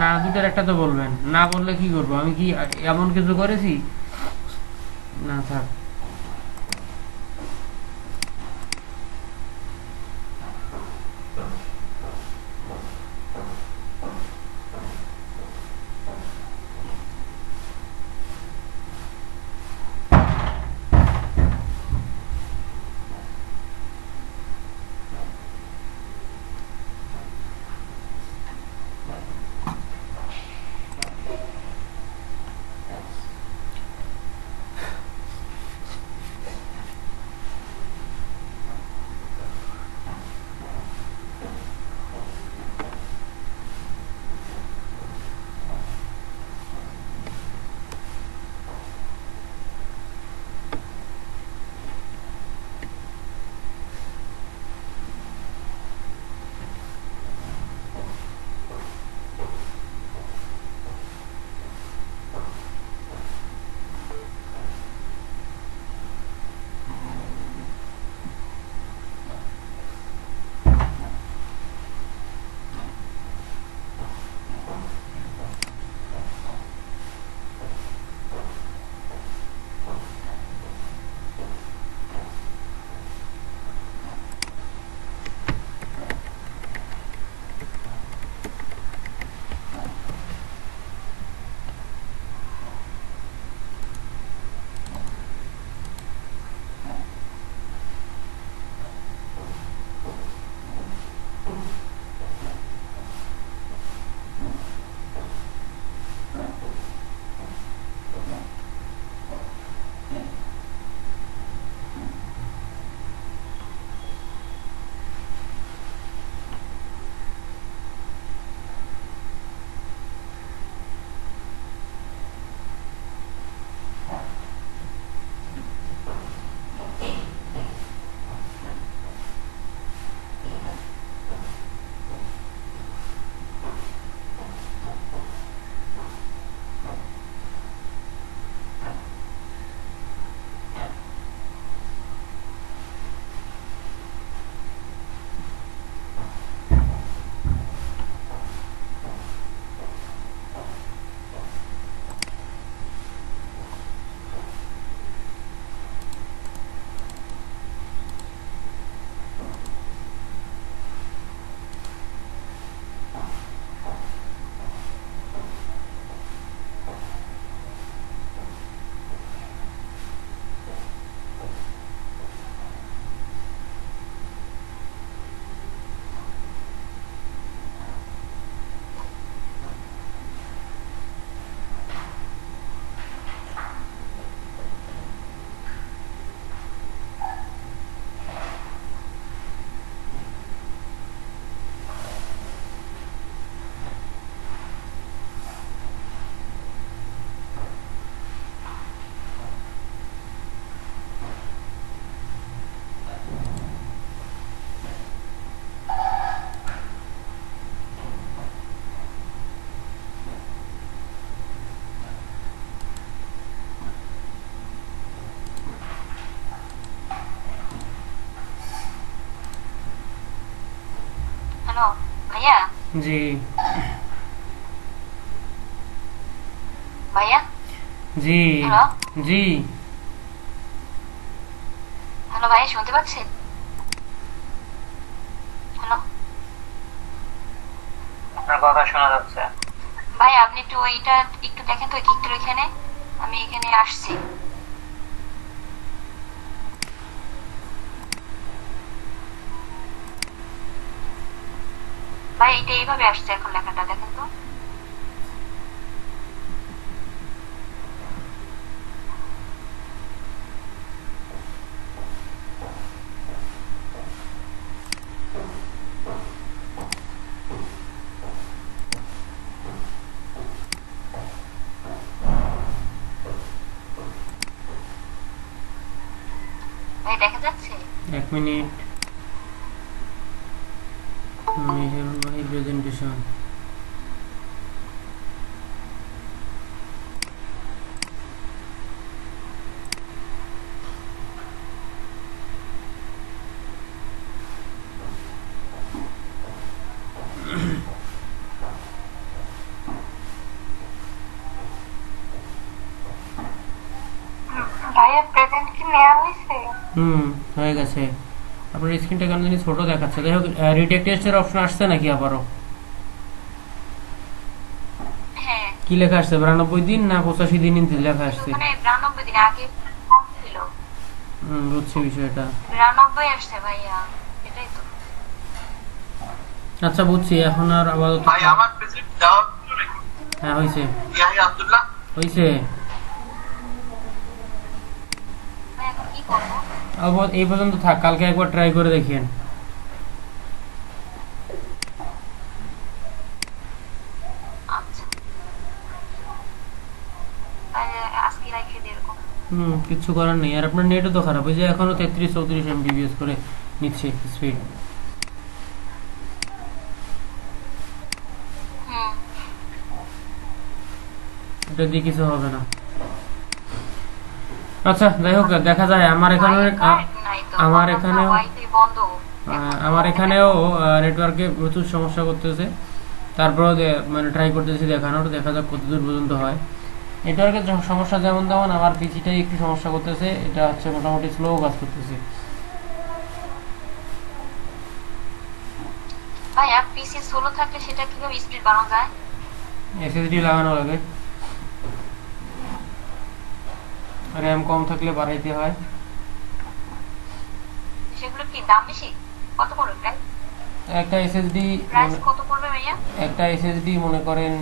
না, দুটার একটা তো বলবেন। না বললে কি করবো? আমি কি এমন কিছু করেছি? না থাক। হ্যালো ভাইয়া। জি। ভাইয়া। জি। হ্যালো। জি। হ্যালো ভাইয়া, শুনতে পাচ্ছেন? হ্যালো। আপনার কথা শোনা যাচ্ছে। ভাই আপনি একটু ওইটা একটু দেখেন তো, কিকটার ওইখানে আমি এখানে আসছি। ভাই এটা এইভাবে আসছে, এখন লেখাটা দেখেন তো। ভাই দেখা যাচ্ছে? 1 মিনিট। মেহের ভাই প্রেজেন্টেশন। হয়ে গেছে। আপনার স্ক্রিনটা কেন জানি ছোট দেখাচ্ছে। যাই হোক, রিটেক টেস্টের অপশন আসছে নাকি আবারও? হ্যাঁ, কি লেখা আসছে, 92 দিন না 85 দিন লেখা কিন্তু আসছে? ওখানে 92 দিন আগে কম ছিল। বুঝছি বিষয়টা। 92 আসছে ভাইয়া, এটাই তো। আচ্ছা বুঝছি, এখন আর আপাতত ভাই আমার প্রেসিডেন্ট দেওয়া হলো নাকি? হ্যাঁ হয়েছে, ইয়াহিয়া আব্দুল্লাহ। হয়েছে। ভাই এখন কি করবো? এই পর্যন্ত থাক, কালকে একবার ট্রাই করে দেখিয়েন। আচ্ছা, তাহলে আজকে রাখে দিয়ে এরকম। কিচ্ছু করার নেই। আর আপনার নেটও তো খারাপ, ওই যে এখনো 33-34 MBPS করে নিচ্ছে স্পিড। হুম, এটা দিয়ে কিছু হবে না। আচ্ছা যাই হোক, দেখা যায়। আমার এখানে নাই তো, আমার এখানেও ওয়াইফাই বন্ধ। আমার এখানেও নেটওয়ার্কে প্রচুর সমস্যা করতেছে। তারপরেও মানে ট্রাই করতেছি দেখানোর, দেখা যাক কতদূর পর্যন্ত হয়। নেটওয়ার্কের সমস্যা যেমন তেমন, আমার পিসিটাই একটু সমস্যা করতেছে। এটা হচ্ছে মোটামুটি স্লো কাজ করতেছে। ভাই আর পিসি সোলো থাকলে সেটা কিভাবে স্পিড বাড়ানো যায়? এসএসডি লাগানো লাগে, র্যাম কম থাকলে বাড়াইতে হয়। সেগুলো কি দাম বেশি? কত পড়বে প্রাইস? একটা এসএসডি প্রাইস কত পড়বে ভাইয়া? একটা এসএসডি মনে করেন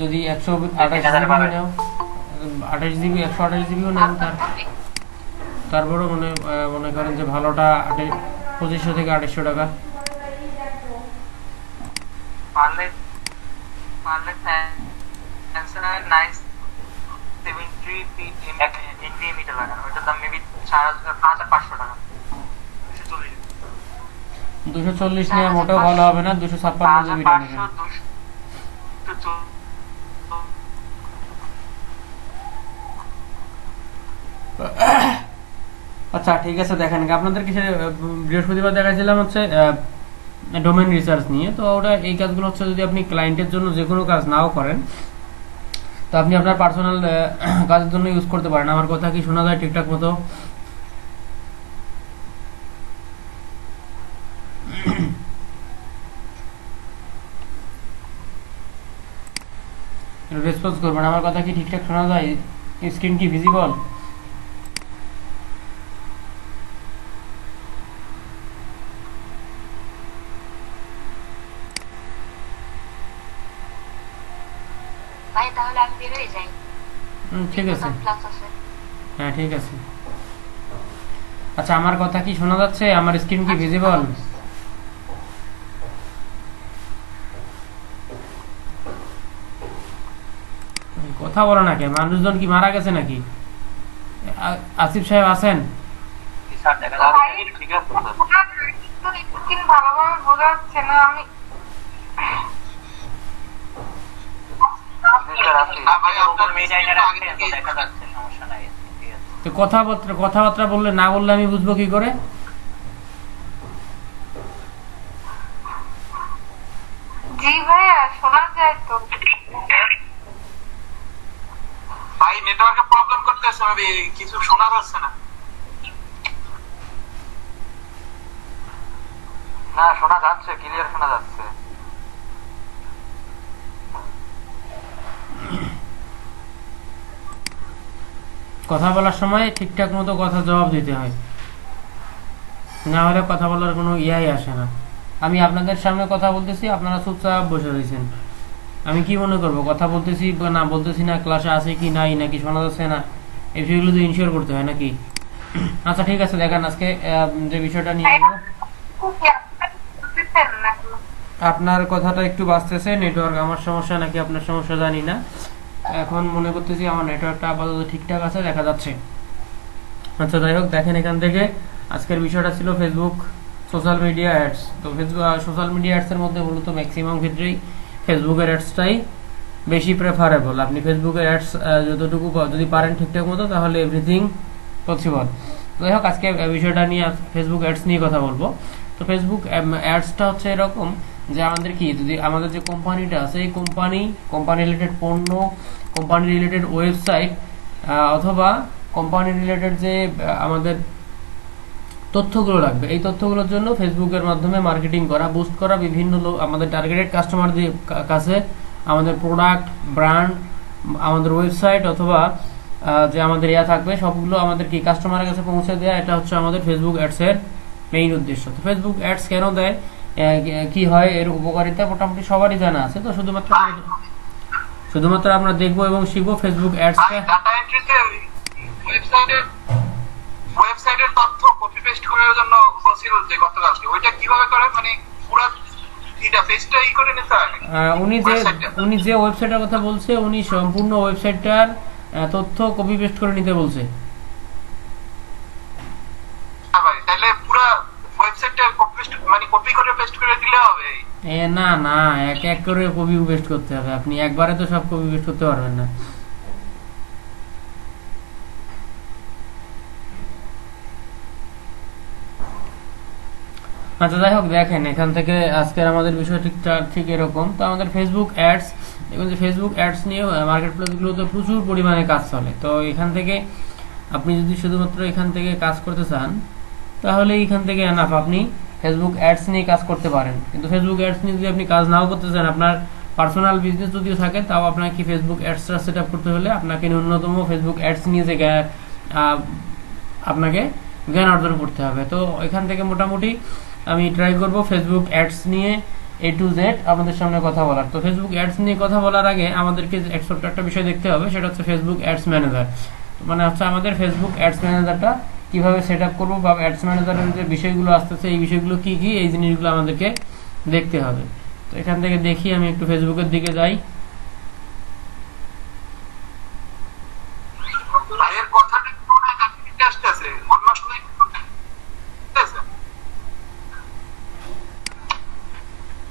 যদি 128 জিবি নেও, 28 জিবি 128 জিবিও নেন, তারপরও মনে করেন যে ভালোটা 2500 থেকে 2800 টাকা। পারলে পারলে স্যামসাং 970 NVMe টা লাগানো, ওটার দাম মেবি 4500 টাকা। 240 240 নেওয়া মোটেও ভালো হবে না, 256 জিবি নেবেন। 240 আচ্ছা ঠিক আছে, দেখেন আপনাদের কিছু বৃহস্পতিবার দেখাচ্ছিলাম হচ্ছে ডোমেন রিসার্চ নিয়ে। তো ওটা এই কাজগুলো হচ্ছে যদি আপনি ক্লায়েন্টের জন্য যে কোনো কাজ নাও করেন, তো আপনি আপনার পার্সোনাল কাজের জন্য ইউজ করতে পারেন। আমার কথা কি শোনা যায় ঠিকঠাক মতো? রেসপন্স করবেন, আমার কথা কি ঠিকঠাক শোনা যায়? স্ক্রিন কি ভিজিবল? ভাই তাহলে আমি বের হয়ে যাই। ঠিক আছে, ক্লাস আছে। হ্যাঁ ঠিক আছে। আচ্ছা আমার কথা কি শোনা যাচ্ছে? আমার স্ক্রিন কি ভিজিবল? কথা বলো না কে? মানুষজন কি মারা গেছে নাকি? আসিফ সাহেব আছেন? ঠিক আছে স্ক্রিন ভালোভাবে বোঝা যাচ্ছে না। আমি ভাই আপনার মেয়ে আগে থেকে দেখা যাচ্ছে, সমস্যা নাই। ঠিক আছে, তো কথাবার্তা বললে, না বললে আমি বুঝবো কি করে? জি ভাইয়া শোনা যায় তো। ভাই নেটওয়ার্কে প্রবলেম করতেছে, আমি কিছু শোনা যাচ্ছে না। না শোনা যাচ্ছে, ক্লিয়ার শোনা যাচ্ছে। কথা বলার সময় ঠিকঠাক মতো কথা জবাব দিতে হয়, না হলে কথা বলার কোনো ইয়াই আসে না। আমি আপনাদের সামনে কথা বলতেছি, আপনারা চুপচাপ বসে রয়েছেন। আমি কি মনে করবো কথা বলতেছি বা না বলতেছি না, ক্লাসে আছে কি নাই, নাকি শোনা যাচ্ছে না, এই বিষয়গুলো তো ইনশিওর করতে হয় নাকি? আচ্ছা ঠিক আছে, দেখেন আজকে যে বিষয়টা নিয়ে আসবো। আপনার কথাটা একটু বাজতেছে, নেটওয়ার্ক আমার সমস্যা নাকি আপনার সমস্যা জানি না। এখন মনে করতেছি আমার নেটওয়ার্কটা আপাতত ঠিকঠাক আছে, দেখা যাচ্ছে। আচ্ছা যাই হোক, দেখেন এখান থেকে আজকের বিষয়টা ছিল ফেসবুক সোশ্যাল মিডিয়া অ্যাডস। তো ফেসবুক সোশ্যাল মিডিয়া অ্যাডসের মধ্যে মূলত ম্যাক্সিমাম ক্ষেত্রেই ফেসবুকের অ্যাডসটাই বেশি প্রেফারেবল। আপনি ফেসবুকের অ্যাডস যতটুকু যদি পারেন ঠিকঠাক মতো, তাহলে এভরিথিং পসিবল। যাই হোক, আজকে বিষয়টা নিয়ে ফেসবুক অ্যাডস নিয়ে কথা বলবো। তো ফেসবুক অ্যাডসটা হচ্ছে এরকম যে আমাদের কি, যদি আমাদের যে কোম্পানিটা আছে, এই কোম্পানি রিলেটেড পণ্য, কোম্পানি রিলেটেড ওয়েবসাইট, অথবা কোম্পানি রিলেটেড যে আমাদের তথ্যগুলো লাগবে। এই তথ্যগুলোর জন্য ফেসবুকের মাধ্যমে মার্কেটিং করা, বুস্ট করা, বিভিন্ন লোক আমাদের টার্গেটেড কাস্টমারদের কাছে আমাদের প্রোডাক্ট, ব্র্যান্ড, আমাদের ওয়েবসাইট অথবা যে আমাদের ইয়া থাকবে সবগুলো আমাদের কি কাস্টমারের কাছে পৌঁছে দেওয়া, এটা হচ্ছে আমাদের ফেসবুক অ্যাডসের মেইন উদ্দেশ্য। তো ফেসবুক অ্যাডস কেন দেয়, কি হয়, এর উপকারিতা মোটামুটি সবারই জানা আছে। তো শুধুমাত্র আমরা দেখবো এবং শিখবো ফেসবুক অ্যাডসটা। ডাটা এন্ট্রিতে ওয়েবসাইটের ওয়েবসাইটের তথ্য কপি পেস্ট করার জন্য বলছিল যে গতকালকে, ওইটা কিভাবে করে, মানে পুরো এটা পেজটা ই করে নিতে হয় নাকি? উনি যে ওয়েবসাইটের কথা বলছে, উনি সম্পূর্ণ ওয়েবসাইটটার তথ্য কপি পেস্ট করে নিতে বলছে। হ্যাঁ ভাই, তাহলে পুরো ওয়েবসাইটটা কপি পেস্ট মানে কপি করে পেস্ট করে দিলে হবে? না না, এক এক করে কপি পেস্ট করতে হবে। আপনি একবারে তো সব কপি পেস্ট করতে পারবেন না। আচ্ছা যাই হোক, দেখেন এখান থেকে আজকের আমাদের বিষয় ঠিক এরকম। তো আমাদের ফেসবুক অ্যাডস, দেখুন যে ফেসবুক অ্যাডস নিয়ে মার্কেট প্লেসগুলোতে প্রচুর পরিমাণে কাজ চলে। তো এখান থেকে আপনি যদি শুধুমাত্র এখান থেকে কাজ করতে চান, তাহলে এখান থেকে এনাফ, আপনি ফেসবুক অ্যাডস নিয়ে কাজ করতে পারেন। কিন্তু ফেসবুক অ্যাডস নিয়ে যদি আপনি কাজ নাও করতে চান, আপনার পার্সোনাল বিজনেস যদিও থাকে, তাও আপনাকে ফেসবুক অ্যাডসটা সেট আপ করতে হলে আপনাকে ন্যূনতম ফেসবুক অ্যাডস নিয়ে যে আপনাকে জ্ঞান অর্জন করতে হবে। তো এখান থেকে মোটামুটি আমি ট্রাই করব ফেসবুক অ্যাডস নিয়ে A to Z আমাদের সামনে কথা বলার। তো ফেসবুক অ্যাডস নিয়ে কথা বলার আগে আমাদেরকে ছোট্ট একটা বিষয় দেখতে হবে, সেটা হচ্ছে ফেসবুক অ্যাডস ম্যানেজার। মানে হচ্ছে আমাদের ফেসবুক অ্যাডস ম্যানেজারটা কিভাবে সেট আপ করবো, বা অ্যাডস ম্যানেজারের যে বিষয়গুলো আসতেছে, এই বিষয়গুলো কি কি, এই জিনিসগুলো আমাদেরকে দেখতে হবে। তো এখান থেকে দেখি, আমি একটু ফেসবুকের দিকে যাই। ভাইয়ের কথাটা কি মনে হয় কাছাকাছি আসতেছে? অন্য সময় আসতেছে?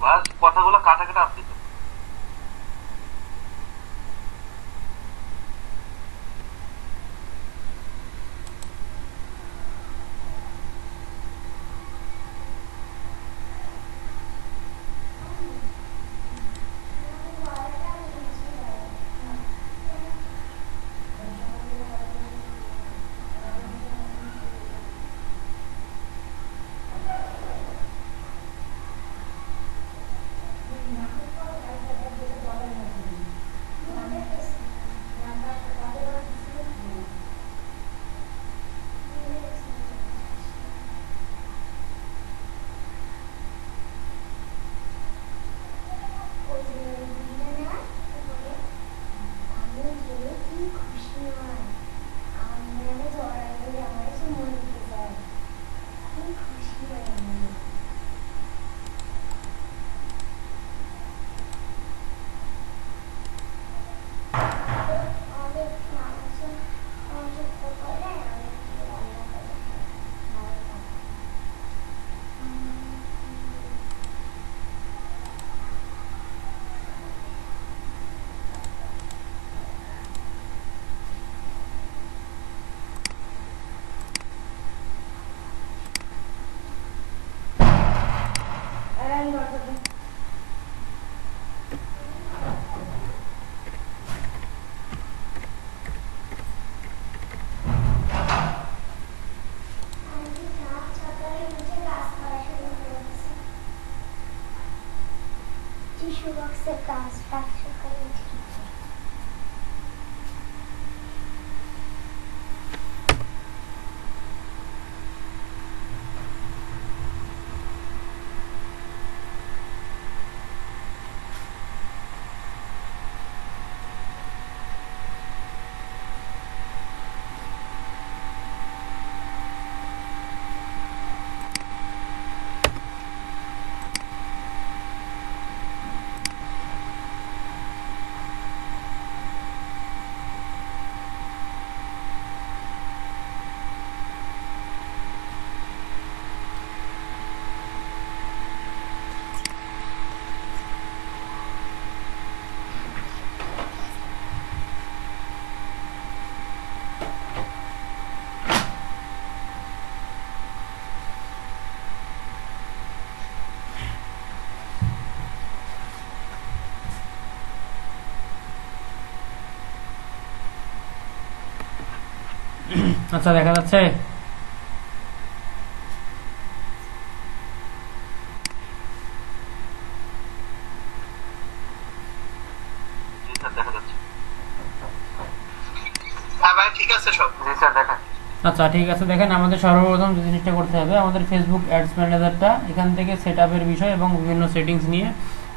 বাস কথাগুলো কাটা কাটা আসতেছে। আচ্ছা দেখা যাচ্ছে। স্যার দেখান। আচ্ছা ঠিক আছে, দেখেন আমাদের সর্বপ্রথম যে জিনিসটা করতে হবে, আমাদের ফেসবুক অ্যাডস ম্যানেজারটা এখান থেকে সেটআপের বিষয় এবং বিভিন্ন সেটিংস নিয়ে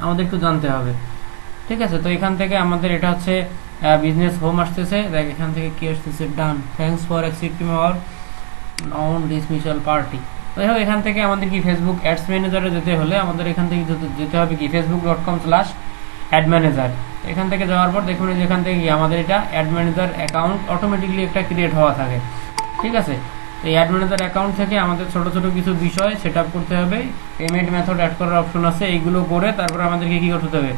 আমাদের একটু জানতে হবে। ঠিক আছে, তো এখান থেকে আমাদের এটা হচ্ছে বিজনেস হোম আসতেছে, দেখ এখান থেকে কি আসতেছে, done, thanks for accepting our non dismissal party. তো দেখো এখান থেকে আমাদের কি ফেসবুক অ্যাডস ম্যানেজারে যেতে হলে আমাদের এখান থেকে যেতে হবে কি facebook.com/অ্যাড ম্যানেজার। এখান থেকে যাওয়ার পর দেখুন যে এখান থেকে আমাদের এটা অ্যাড ম্যানেজার অ্যাকাউন্ট অটোমেটিকলি একটা ক্রিয়েট হওয়া থাকে। ঠিক আছে, তো এই অ্যাড ম্যানেজার অ্যাকাউন্ট থেকে আমাদের ছোট ছোট কিছু বিষয় সেট আপ করতে হবে, পেমেন্ট মেথড অ্যাড করার অপশন আছে, এইগুলো করে তারপর আমাদেরকে কি করতে হবে,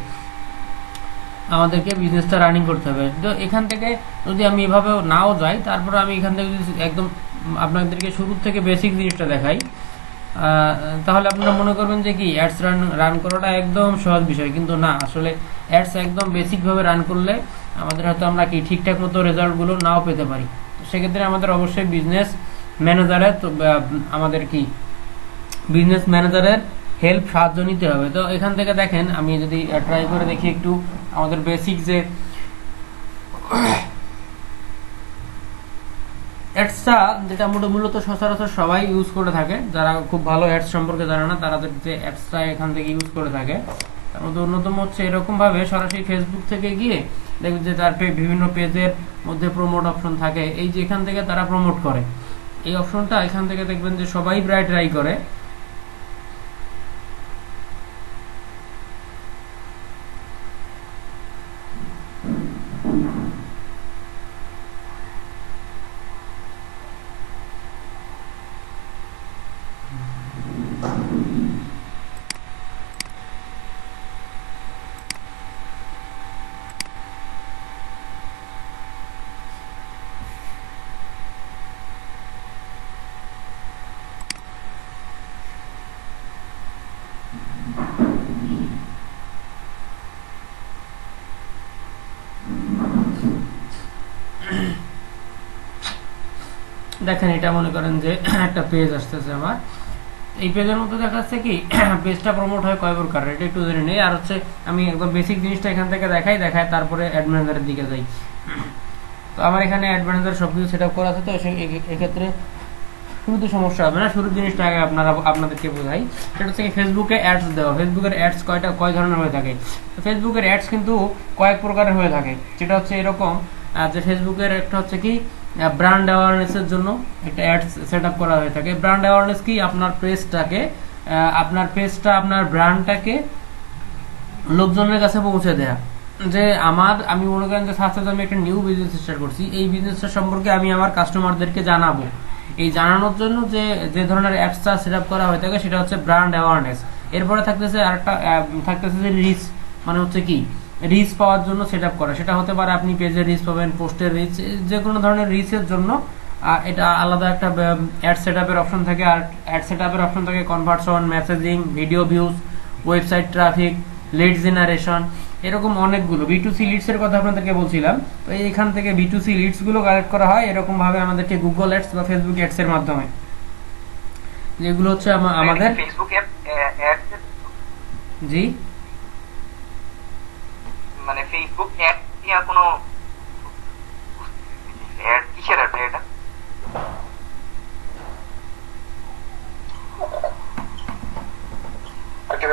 আমাদেরকে বিজনেসটা রানিং করতে হবে। তো এখান থেকে যদি আমি এভাবে নাও যাই, তারপর আমি এখান থেকে যদি একদম আপনাদেরকে শুরু থেকে বেসিক জিনিসটা দেখাই, তাহলে আপনারা মনে করবেন যে কি অ্যাডস রান করাটা একদম সহজ বিষয়, কিন্তু না, আসলে অ্যাডস একদম বেসিকভাবে রান করলে আমাদের হয়তো আমরা কি ঠিকঠাক মতো রেজাল্টগুলো নাও পেতে পারি। তো সেক্ষেত্রে আমাদের অবশ্যই বিজনেস ম্যানেজারের আমাদের কি বিজনেস ম্যানেজারের হেল্প সাহায্য নিতে হবে। তো এখান থেকে দেখেন আমি যদি ট্রাই করে দেখি একটু আমাদের বেসিক যে অ্যাডসটা, যেটা মূলত সচরাচর সবাই ইউজ করে থাকে, যারা খুব ভালো অ্যাডস সম্পর্কে জানে না তারা যে অ্যাডসটা এখান থেকে ইউজ করে থাকে, তার মধ্যে অন্যতম হচ্ছে এরকম ভাবে সরাসরি ফেসবুক থেকে গিয়ে দেখবেন যে তার বিভিন্ন পেজের মধ্যে প্রমোট অপশন থাকে, এই যে এখান থেকে তারা প্রমোট করে, এই অপশনটা এখান থেকে দেখবেন যে সবাই প্রায় ট্রাই করে। দেখেন এটা মনে করেন যে একটা পেজ আসতেছে আমার, এই পেজের মধ্যে দেখা যাচ্ছে কি পেজটা প্রমোট হয় কয় প্রকার, এটা একটু জেনে নেই। আর হচ্ছে আমি একদম বেসিক জিনিসটা এখান থেকে দেখাই তারপরে অ্যাড ম্যানেজারের দিকে যাই। তো আমার এখানে অ্যাড ম্যানেজার সবকিছু সেট আপ করা আছে, তো এক্ষেত্রে শুরুতে সমস্যা হবে না। শুরুর জিনিসটা আগে আপনাদেরকে বোঝাই, সেটা হচ্ছে ফেসবুকে অ্যাডস দেওয়া। ফেসবুকের অ্যাডস কয় ধরনের হয়ে থাকে, ফেসবুকের অ্যাডস কিন্তু কয়েক প্রকারের হয়ে থাকে। যেটা হচ্ছে এরকম যে ফেসবুকের একটা হচ্ছে কি ব্র্যান্ড অ্যাওয়ারনেসের জন্য একটা অ্যাডস সেট আপ করা হয়ে থাকে। ব্র্যান্ড অ্যাওয়ারনেস কি, আপনার পেজটা আপনার ব্র্যান্ডটাকে লোকজনের কাছে পৌঁছে দেয়া, যে আমি মনে করেন যে সাথে আমি একটা নিউ বিজনেস স্টার্ট করছি, এই বিজনেসটা সম্পর্কে আমি আমার কাস্টমারদেরকে জানাবো। এই জানানোর জন্য যে ধরনের অ্যাডসটা সেট আপ করা হয়ে থাকে সেটা হচ্ছে ব্র্যান্ড অ্যাওয়ারনেস। এরপরে থাকতেছে আরেকটা থাকতেছে যে রিচ, মানে হচ্ছে কি রিচ পাওয়ার জন্য সেট আপ করা। সেটা হতে পারে আপনি পেজের রিচ পাবেন, পোস্টের রিচ, যে কোনো ধরনের রিচের জন্য এটা আলাদা একটা অ্যাড সেট আপের অপশন থাকে। আর অ্যাড সেট আপের অপশন থাকে conversion, messaging, video views, website traffic, lead generation, এরকম অনেকগুলো। B2C লিডস এর কথা আপনাদেরকে বলছিলাম, তো এইখান থেকে B2C লিডস গুলো কালেক্ট করা হয় এরকম ভাবে আমাদেরকে গুগল অ্যাডস বা ফেসবুক অ্যাডস এর মাধ্যমে, যেগুলো হচ্ছে আমাদের ফেসবুক অ্যাড, জি মানে ফেসবুক অ্যাড নিয়ে কোনো অ্যাড কিসের অ্যাড এটা?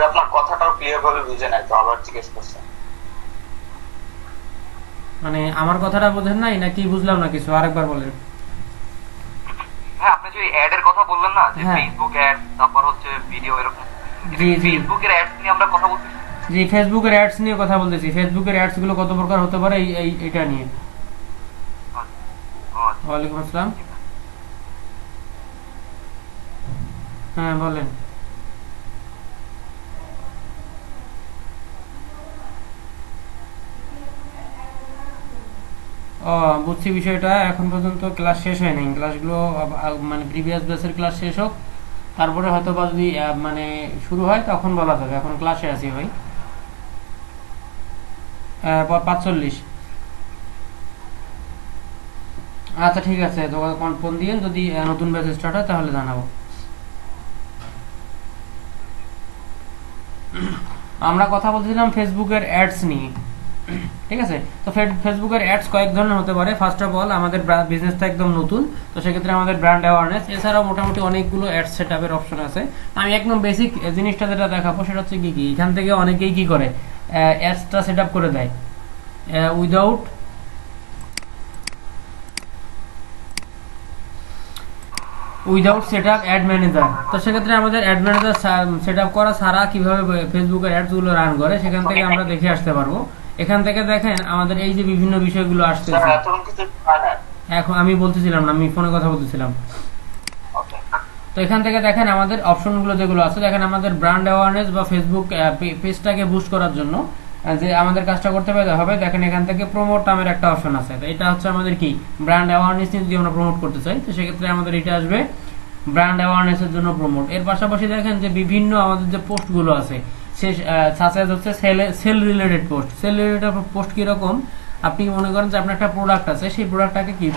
আপনার কথাটাও ক্লিয়ার ভাবে বুঝে নাই, তো আবার জিজ্ঞেস করছেন। মানে আমার কথাটা বোঝেন নাই নাকি, বুঝলাম না কিছু, আরেকবার বলেন। হ্যাঁ, আপনি যে অ্যাড এর কথা বললেন না, যে হ্যাঁ। ফেসবুক অ্যাড, তারপর হচ্ছে ভিডিও, এরকম জি জি ফেসবুকের অ্যাডস নিয়ে আমরা কথা বলতেছি। জি, ফেসবুকের অ্যাডস নিয়ে কথা বলতেছি। ফেসবুকের অ্যাডস গুলো কত প্রকার হতে পারে এটা নিয়ে। ওয়ালাইকুম আসসালাম, হ্যাঁ বলেন। ও বুঝছি বিষয়টা, এখন পর্যন্ত ক্লাস শেষ হয় নাই, ক্লাসগুলো মানে প্রিভিয়াস ব্যাচের ক্লাস শেষ হোক, তারপরে হয়তো বা যদি মানে শুরু হয় তখন বলা যাবে। এখন ক্লাসে আছি ভাই, 45। আচ্ছা ঠিক আছে, তো ফোন দিয়েন, যদি নতুন ব্যাচ স্টার্ট হয় তাহলে জানাবো। আমরা কথা বলছিলাম ফেসবুকের অ্যাডস নিয়ে। ঠিক আছে। তো ফেসবুকের অ্যাডস কয়েক ধরনের হতে পারে। ফার্স্ট অফ অল আমাদের বিজনেসটা একদম নতুন, তো সেক্ষেত্রে আমাদের ব্র্যান্ড অ্যাওয়ারনেস, এছাড়াও মোটামুটি অনেকগুলো অ্যাডস সেটআপের অপশন আছে। আমি একদম বেসিক জিনিসটা যেটা দেখাবো সেটা হচ্ছে কি কি এখান থেকে অনেকেই কি করে অ্যাডসটা সেটআপ করে দেয় উইদাউট সেটআপ অ্যাড ম্যানেজার। তো সেক্ষেত্রে আমাদের অ্যাড ম্যানেজার সেটআপ করা ছাড়া কিভাবে ফেসবুকের অ্যাডস গুলো রান করে সেখান থেকে আমরা দেখে আসতে পারবো। এখান থেকে দেখেন আমাদের এই যে বিভিন্ন বিষয়গুলো আসতেছে, এখন আমি বলতেছিলাম না, আমি ফোনে কথা বলতেছিলাম। তো এখান থেকে দেখেন আমাদের অপশনগুলো যেগুলো আছে, দেখেন আমাদের ব্র্যান্ড অ্যাওয়ারনেস বা ফেসবুক পেজটাকে বুস্ট করার জন্য যে আমাদের কাজটা করতে হবে, দেখেন এখান থেকে প্রমোট নামের একটা অপশন আছে। তো এটা হচ্ছে আমাদের কি ব্র্যান্ড অ্যাওয়ারনেস যদি আমরা প্রমোট করতে চাই, তো সেক্ষেত্রে আমাদের এটা আসবে ব্র্যান্ড অ্যাওয়ারনেসের জন্য প্রমোট। এর পাশাপাশি দেখেন যে বিভিন্ন আমাদের যে পোস্টগুলো আছে সে সাসেজ হচ্ছে sale related post. Sale related post কিরকম, আপনি মনে করেন যে আপনার একটা প্রোডাক্ট আছে, সেই প্রোডাক্টটাকে কি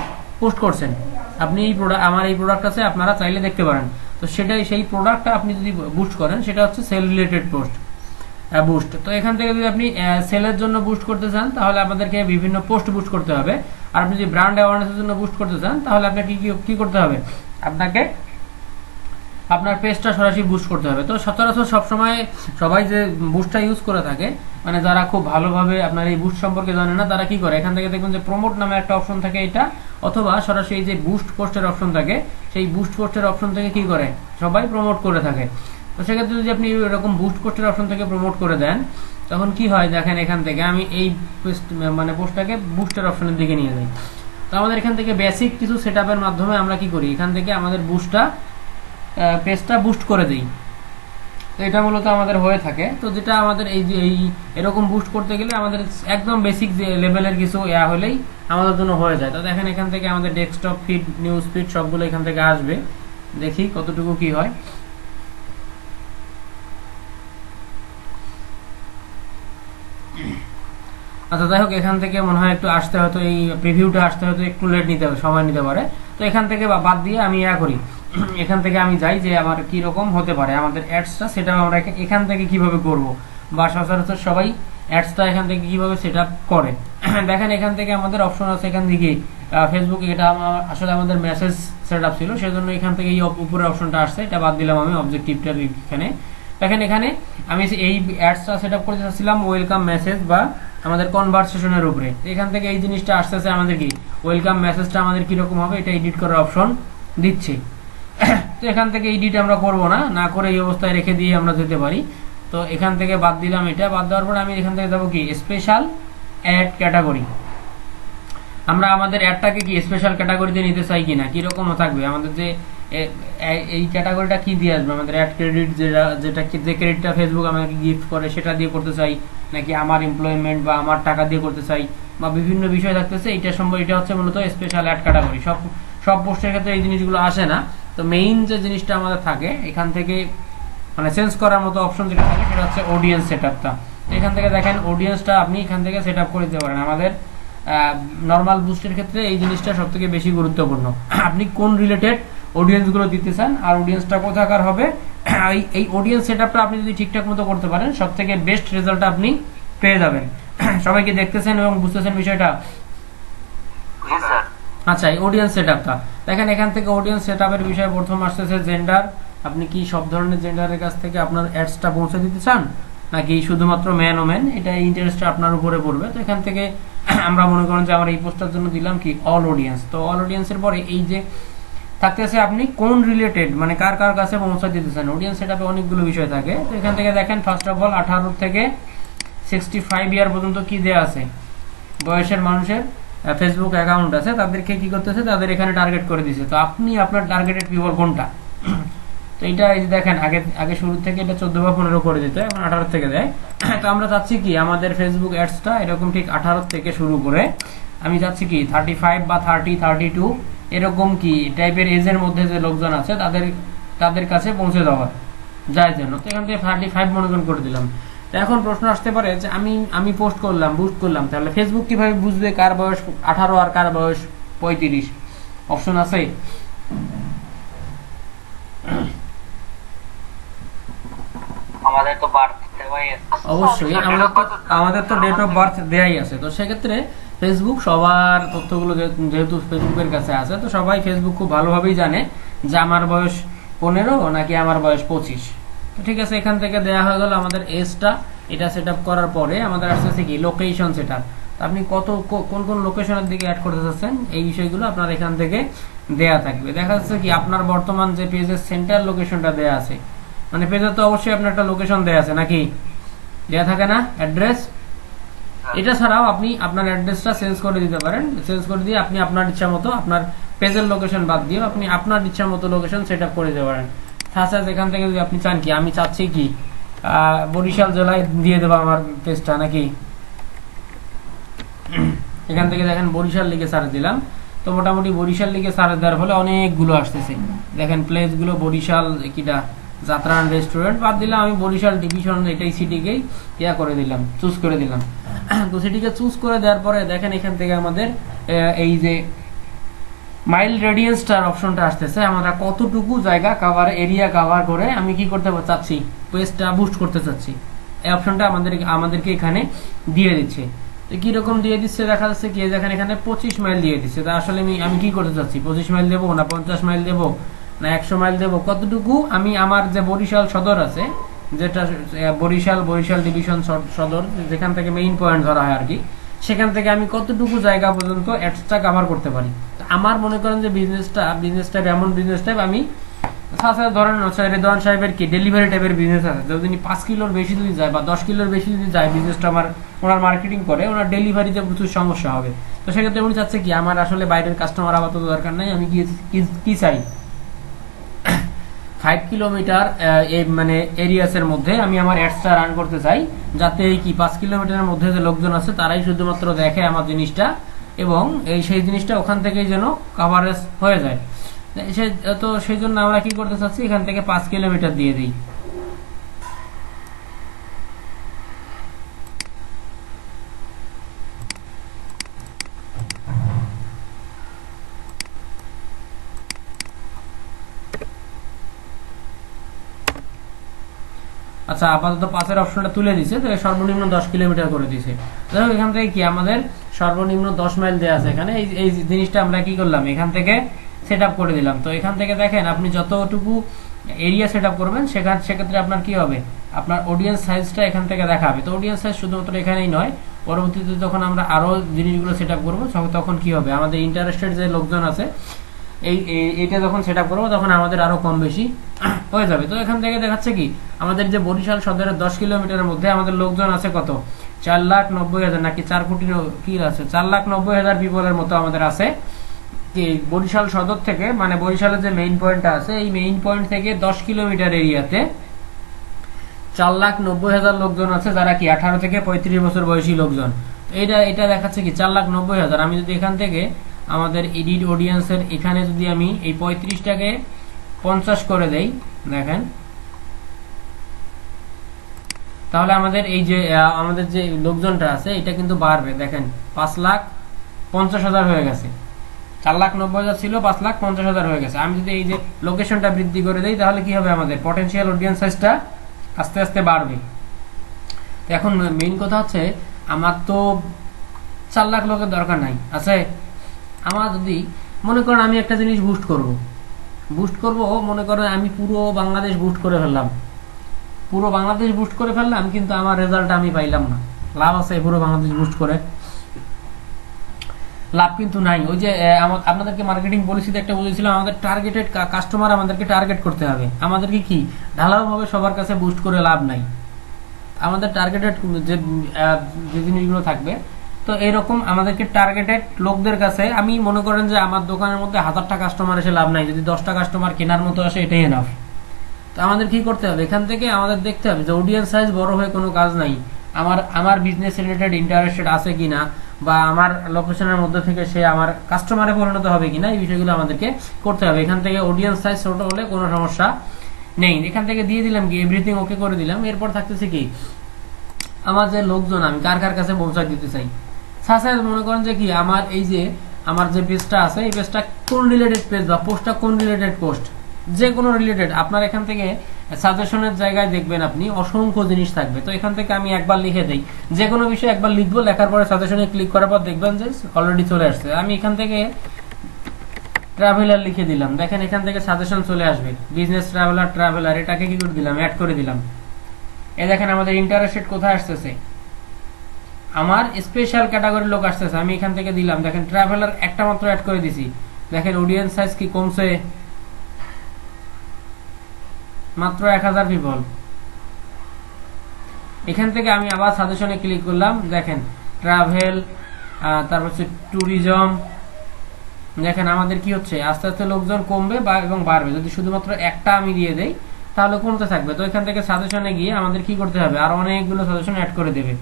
পোস্ট করছেন, আপনি এই আমার এই প্রোডাক্ট আছে আপনারা চাইলে দেখতে পারেন, তো সেটাই সেই প্রোডাক্টটা আপনি যদি বুস্ট করেন সেটা হচ্ছে সেল রিলেটেড পোস্ট বুস্ট। তো এখান থেকে যদি আপনি সেলের জন্য বুস্ট করতে চান তাহলে আপনাদেরকে বিভিন্ন পোস্ট বুস্ট করতে হবে। আর আপনি যদি ব্র্যান্ড অ্যাওয়ারনেসের জন্য বুস্ট করতে চান তাহলে আপনাকে কি করতে হবে, আপনাকে আপনার পেজটা সরাসরি বুস্ট করতে হবে। তো সচরাচর সবসময় সবাই যে বুস্টটা ইউজ করে থাকে, মানে যারা খুব ভালোভাবে আপনার এই বুস্ট সম্পর্কে জানে না, তারা কি করে এখান থেকে দেখবেন যে প্রমোট নামে একটা অপশন থাকে এটা, অথবা সরাসরি যে বুস্ট পোস্টের অপশন থাকে সেই বুস্ট পোস্টের অপশন থেকে কি করে সবাই প্রমোট করে থাকে। তো সেক্ষেত্রে যদি আপনি এরকম বুস্ট পোস্টের অপশন থেকে প্রমোট করে দেন তখন কি হয়, দেখেন এখান থেকে আমি এই মানে পোস্টটাকে বুস্টের অপশনের দিকে নিয়ে যাই। তো আমাদের এখান থেকে বেসিক কিছু সেটআপের মাধ্যমে আমরা কি করি, এখান থেকে আমাদের পেজটা বুস্ট করে দিই। তো এটা মূলত আমাদের হয়ে থাকে। তো যেটা আমাদের এই যে এরকম বুস্ট করতে গেলে আমাদের একদম বেসিক যে লেভেলের কিছু হলেই আমাদের জন্য হয়ে যায়। তো দেখেন এখান থেকে আমাদের ডেস্কটপ ফিড, নিউজ ফিড সবগুলো এখান থেকে আসবে, দেখি কতটুকু কি হয়। আচ্ছা যাই হোক, এখান থেকে মনে হয় একটু আসতে হয়তো এই প্রিভিউটা আসতে হয়তো একটু লেট নিতে হবে, সময় নিতে পারে। তো এখান থেকে বাদ দিয়ে আমি করি, এখান থেকে আমি যাই যে আমার কি রকম হতে পারে আমাদের অ্যাডসটা, সেটা আমরা এখান থেকে কিভাবে করব, বা সচরাচর সবাই অ্যাডসটা এখান থেকে কিভাবে সেট আপ করে। দেখেন এখান থেকে আমাদের অপশন আছে, এখান থেকে ফেসবুকে এটা আসলে আমাদের মেসেজ সেট আপ ছিল, সেজন্য এখান থেকে এই উপরের অপশনটা আসছে, এটা বাদ দিলাম আমি অবজেক্টিভটা এখানে। দেখেন এখানে আমি এই অ্যাডসটা সেট আপ করতে চাচ্ছিলাম ওয়েলকাম মেসেজ বা আমাদের কনভারসেশনের উপরে। এখান থেকে এই জিনিসটা আসতেছে আমাদের কি ওয়েলকাম মেসেজটা আমাদের কিরকম হবে এটা এডিট করার অপশন দিচ্ছে। তো এখান থেকে এডিট আমরা করব না করে এই অবস্থায় রেখে দিয়ে আমরা যেতে পারি। তো এখান থেকে বাদ দিলাম, এটা বাদ দেওয়ার পর আমি এখান থেকে যাবো কি স্পেশাল অ্যাড ক্যাটাগরি। আমরা আমাদের অ্যাডটাকে কি স্পেশাল ক্যাটাগরিতে নিতে চাই কিনা, কিরকম থাকবে আমাদের যে এই ক্যাটাগরিটা কি দিয়ে আসবে, আমাদের অ্যাড ক্রেডিট যেটা যে ক্রেডিটটা ফেসবুক আমাকে গিফট করে সেটা দিয়ে করতে চাই, নাকি আমার এমপ্লয়মেন্ট বা আমার টাকা দিয়ে করতে চাই, বা বিভিন্ন বিষয় থাকতেছে। এটা হচ্ছে মূলত স্পেশাল অ্যাড ক্যাটাগরি। সব পোস্টের ক্ষেত্রে এই জিনিসগুলো আসে না। তো মেইন যে জিনিসটা আমাদের থাকে এখান থেকে মানে চেঞ্জ করার মতো অপশন যেটা থাকে সেটা হচ্ছে অডিয়েন্স সেটআপটা। এখান থেকে দেখেন অডিয়েন্সটা আপনি এখান থেকে সেট আপ করে দিতে পারেন। আমাদের নর্মাল বুস্টের ক্ষেত্রে এই জিনিসটা সবথেকে বেশি গুরুত্বপূর্ণ, আপনি কোন রিলেটেড অডিয়েন্স গুলো দিতে চান আর অডিয়েন্সটা কোথাকার হবে। এই অডিয়েন্স সেটআপটা আপনি যদি ঠিকঠাক মতো করতে পারেন সবথেকে বেস্ট রেজাল্টটা আপনি পেয়ে যাবেন। সবাইকে দেখতেছেন এবং বুঝতেছেন বিষয়টা? আচ্ছা, এই অডিয়েন্স সেটআপটা দেখেন, এখান থেকে অডিয়েন্স সেটআপের বিষয়ে প্রথম আসতেছে জেন্ডার। আপনি কি সব ধরনের জেন্ডারের কাছ থেকে আপনার অ্যাডসটা পৌঁছে দিতে চান, নাকি শুধুমাত্র ম্যান ও ম্যান, এটা ইন্টারেস্টটা আপনার উপরে পড়বে। তো এখান থেকে আমরা মনে করেন যে আমার এই পোস্টটার জন্য দিলাম কি অল অডিয়েন্স। তো অল অডিয়েন্সের পরে এই যে থাকতেছে আপনি কোন রিলেটেড মানে কার কার কাছে পৌঁছে দিতে চান। অডিয়েন্স সেটআপে অনেকগুলো বিষয় থাকে। তো এখান থেকে দেখেন ফার্স্ট অফ অল 18 থেকে 65 ইয়ার পর্যন্ত কি দেয়া আছে, বয়সের মানুষের ফেসবুক অ্যাকাউন্ট আছে, তাদেরকে কি করতেছে, তাদের এখানে টার্গেট করে দিয়েছে। তো আপনি আপনার টার্গেটেড পিপল কোনটা, তো এটা এই যে দেখেন আগে শুরু থেকে এটা 14 বা 15 করে দিত, এখন 18 থেকে দেয়। তো আমরা চাচ্ছি কি আমাদের ফেসবুক অ্যাডসটা এরকম ঠিক 18 থেকে শুরু করে আমি চাচ্ছি কি 35 বা 30, 32 এরকম কি টাইপের এজের মধ্যে যে লোকজন আছে তাদের কাছে পৌঁছে দেওয়া যায় যেন। তো এখান থেকে 35 মনে করে দিলাম। তো এখন প্রশ্ন আসতে পারে যে আমি পোস্ট করলাম, বুস্ট করলাম, তাহলে ফেসবুক কিভাবে বুঝবে কার বয়স 18 আর কার বয়স 35? অপশন আছে? আমাদের তো বাড়তে ওয়াইএস। অবশ্যই আমাদের তো ডেট অফ বার্থ দেয়াই আছে, তো সেক্ষেত্রে ফেসবুক সবার তথ্যগুলো যেহেতু ফেসবুকের কাছে আছে, তো সবাই ফেসবুক খুব ভালোভাবেই জানে যে আমার বয়স 15 নাকি আমার বয়স 25। তো ঠিক আছে, এখান থেকে দেয়া হয়ে গেল আমাদের এজটা। এটা সেট আপ করার পরে আমাদের আসতেছে কি লোকেশন সেট আপ। আপনি কোন কোন লোকেশনের দিকে অ্যাড করতে চাচ্ছেন এই বিষয়গুলো আপনার এখান থেকে দেয়া থাকবে। দেখা যাচ্ছে কি আপনার বর্তমান যে পেজের সেন্টার লোকেশনটা দেয়া আছে, মানে পেজে তো অবশ্যই আপনার একটা লোকেশন দেয়া আছে নাকি, দেয়া থাকে না অ্যাড্রেস। এটা ছাড়াও আপনি আপনার অ্যাড্রেসটা চেঞ্জ করে দিতে পারেন। চেঞ্জ করে দিয়ে আপনি আপনার ইচ্ছা মতো আপনার পেজের লোকেশন বাদ দিয়ে আপনি আপনার ইচ্ছা মতো লোকেশন সেট আপ করে দিতে পারেন। তাছাড়া এখান থেকে যদি আপনি চান কি আমি চাচ্ছি কি বরিশাল জেলায় দিয়ে দেবো আমার পেজটা নাকি, এখান থেকে দেখেন বরিশাল লিখে সার্চ দিলাম, তো মোটামুটি বরিশাল লিখে সার্চ দেওয়ার ফলে অনেকগুলো আসতেছে। দেখেন প্লেসগুলো বরিশাল কিটা যাত্রান রেস্টুরেন্ট বাদ দিলাম, আমি বরিশাল ডিভিশন এটাই সিটিকেই করে দিলাম, চুজ করে দিলাম। তো সিটিকে চুজ করে দেওয়ার পরে দেখেন এখান থেকে আমাদের এই যে মাইল রেডিয়াসটার অপশনটা আসতেছে, আমরা কতটুকু জায়গা কভার এরিয়া কভার করে আমি কি করতে চাচ্ছি, পেজটা বুস্ট করতে চাচ্ছি, এই অপশনটা আমাদেরকে এখানে দিয়ে দিচ্ছে। তো কিরকম দিয়ে দিচ্ছে দেখা যাচ্ছে কি দেখেন এখানে 25 মাইল দিয়ে দিচ্ছে। তা আসলে আমি কি করতে চাচ্ছি, 25 মাইল দেবো না 50 মাইল দেবো না 100 মাইল দেবো, কতটুকু আমি আমার যে বরিশাল সদর আছে, যেটা বরিশাল ডিভিশন সদর যেখান থেকে মেইন পয়েন্ট ধরা হয় আর কি, সেখান থেকে আমি কতটুকু জায়গা পর্যন্ত অ্যাডসটা কভার করতে পারি। আমার মনে করেন যে বিজনেস টাইপ এমন বিজনেস টাইপ আমি ধরেন রেদওয়ান সাহেবের কি ডেলিভারি টাইপের বিজনেস আছে, যদি 5 কিলোর বেশি যদি যায় বা 10 কিলোর বেশি যদি যায় বিজনেসটা আমার, ওনার মার্কেটিং করে, ওনার ডেলিভারিতে প্রচুর সমস্যা হবে। তো সেক্ষেত্রে উনি চাচ্ছে কি আমার আসলে বাইরের কাস্টমার আপাতত দরকার নাই, আমি কি চাই 5 কিলোমিটার মানে এরিয়াসের মধ্যে আমি আমার অ্যাডসটা রান করতে চাই, যাতে কি 5 কিলোমিটারের মধ্যে যে লোকজন আছে তারাই শুধুমাত্র দেখে আমার জিনিসটা, এবং সেই জিনিসটা ওখান থেকেই যেন কভারেজ হয়ে যায়। তো সেই জন্য আমরা কি করতে চাচ্ছি, এখান থেকে 5 কিলোমিটার দিয়ে দিই। আচ্ছা, আপাতত 5-এর অপশনটা তুলে দিছে, তো সর্বনিম্ন 10 কিলোমিটার করে দিছে। দেখো এখান থেকে কি আমাদের সর্বনিম্ন 10 মাইল দেওয়া আছে এখানে, এই জিনিসটা আমরা কি করলাম এখান থেকে সেট আপ করে দিলাম। তো এখান থেকে দেখেন আপনি যতটুকু এরিয়া সেট আপ করবেন সেক্ষেত্রে আপনার কি হবে, আপনার অডিয়েন্স সাইজটা এখান থেকে দেখাবে। তো অডিয়েন্স সাইজ শুধুমাত্র এখানেই নয়, পরবর্তীতে যখন আমরা আরো জিনিসগুলো সেট আপ করবো তখন কি হবে, আমাদের ইন্টারেস্টেড যে লোকজন আছে এইটা যখন সেট আপ করবো তখন আমাদের আরো কম বেশি হয়ে যাবে। তো এখান থেকে দেখাচ্ছে কি আমাদের যে বরিশাল সদরের 10 কিলোমিটারের মধ্যে আমাদের লোকজন আছে কত, 4,90,000 নাকি 4 কোটি কি আছে, 4,90,000 পিপলের মতো আমাদের আছে বরিশাল সদর থেকে, মানে বরিশালের যে মেইন পয়েন্টটা আছে এই মেইন পয়েন্ট থেকে 10 কিলোমিটার এরিয়াতে 4,90,000 লোকজন আছে, যারা কি 18 থেকে 35 বছর বয়সী লোকজন। এটা দেখাচ্ছে কি 4,90,000। আমি যদি এখান থেকে আমাদের এডিট অডিয়েন্সের এখানে যদি আমি এই 35টাকে 50 করে দেই, দেখেন তাহলে আমাদের এই যে আমাদের যে লোকজনটা আছে এটা কিন্তু বাড়বে। দেখেন 5,50,000 হয়ে গেছে, 4,90,000 ছিল 5,50,000 হয়ে গেছে। আমি যদি এই যে লোকেশনটা বৃদ্ধি করে দেই তাহলে কি হবে, আমাদের পটেনশিয়াল অডিয়েন্স সাইজটা আস্তে আস্তে বাড়বে। এখন মেইন কথা হচ্ছে আমার তো 4 লাখ লোকের দরকার নাই আছে, আমার যদি মনে করেন আমি একটা জিনিস বুস্ট করব মনে করেন আমি পুরো বাংলাদেশ বুস্ট করে ফেললাম, কিন্তু আমার রেজাল্ট আমি পাইলাম না। লাভ আছে পুরো বাংলাদেশ বুস্ট করে? লাভ কিন্তু নাই। ওই যে আপনাদেরকে মার্কেটিং পলিসিতে একটা বলেছিলাম, আমাদের টার্গেটেড কাস্টমার আমাদেরকে টার্গেট করতে হবে। আমাদেরকে কি ঢালাওভাবে সবার কাছে বুস্ট করে লাভ নাই, আমাদের টার্গেটেড যে জিনিসগুলো থাকবে। তো এরকম আমাদেরকে টার্গেটেড লোকদের কাছে, আমি মনে করেন যে আমার দোকানের মধ্যে 1000টা কাস্টমার এসে লাভ নাই, যদি 10টা কাস্টমার কেনার মতো আসে এটাই এনাফ। তো আমাদের কি করতে হবে, এখান থেকে আমাদের দেখতে হবে যে অডিয়েন্স সাইজ বড় হয়ে কোনো কাজ নাই, আমার বিজনেস রিলেটেড ইন্টারেস্টেড আছে কিনা, বা আমার লোকেশনের মধ্যে থেকে সে আমার কাস্টমারে পরিণত হবে কিনা, এই বিষয়গুলো আমাদেরকে করতে হবে। এখান থেকে অডিয়েন্স সাইজ ছোট হলে কোনো সমস্যা নেই। এখান থেকে দিয়ে দিলাম কি এভরিথিং ওকে করে দিলাম। এরপর থাকতেছে কি আমার যে লোকজন আমি কার কাছে পৌঁছা দিতে চাই। সাথে মনে করেন যে কি আমার এই যে আমার যে পেজটা আছে এই পেজটা কোন রিলেটেড পেজ বা পোস্টটা কোন রিলেটেড পোস্ট, যে কোনো রিলেটেড আপনার এখান থেকে সাজেশনের জায়গায় দেখবেন আপনি অসংখ্য জিনিস থাকবে। তো এখান থেকে আমি একবার লিখে দেই, যে কোনো বিষয় একবার লিখবো, লেখার পরে সাজেশনে ক্লিক করার পর দেখবেন যে অলরেডি চলে আসছে। আমি এখান থেকে ট্রাভেলার লিখে দিলাম, দেখেন এখান থেকে সাজেশন চলে আসবে, বিজনেস ট্রাভেলার এটাকে কি করে দিলাম, অ্যাড করে দিলাম। এই দেখেন আমাদের ইন্টারেস্টেড কোথায় আসতেছে, আমার স্পেশাল ক্যাটাগরির লোক আসতেছে, আমি এখান থেকে দিলাম, দেখেন ট্রাভেলার একটা মাত্র অ্যাড করে দিছি, দেখেন অডিয়েন্স সাইজ কি কমছে, মাত্র 1000 পিপল। এখান থেকে আমি আবার সাজেশনে ক্লিক করলাম, দেখেন ট্রাভেল, তারপর হচ্ছে ট্যুরিজম, দেখেন আমাদের কি হচ্ছে আস্তে আস্তে লোকজন কমবে এবং বাড়বে। যদি শুধুমাত্র একটা আমি দিয়ে দেই তাহলে কমতে থাকবে। তো এখান থেকে সাজেশনে গিয়ে আমাদের কি করতে হবে, আর অনেকগুলো সাজেশন অ্যাড করে দেবে।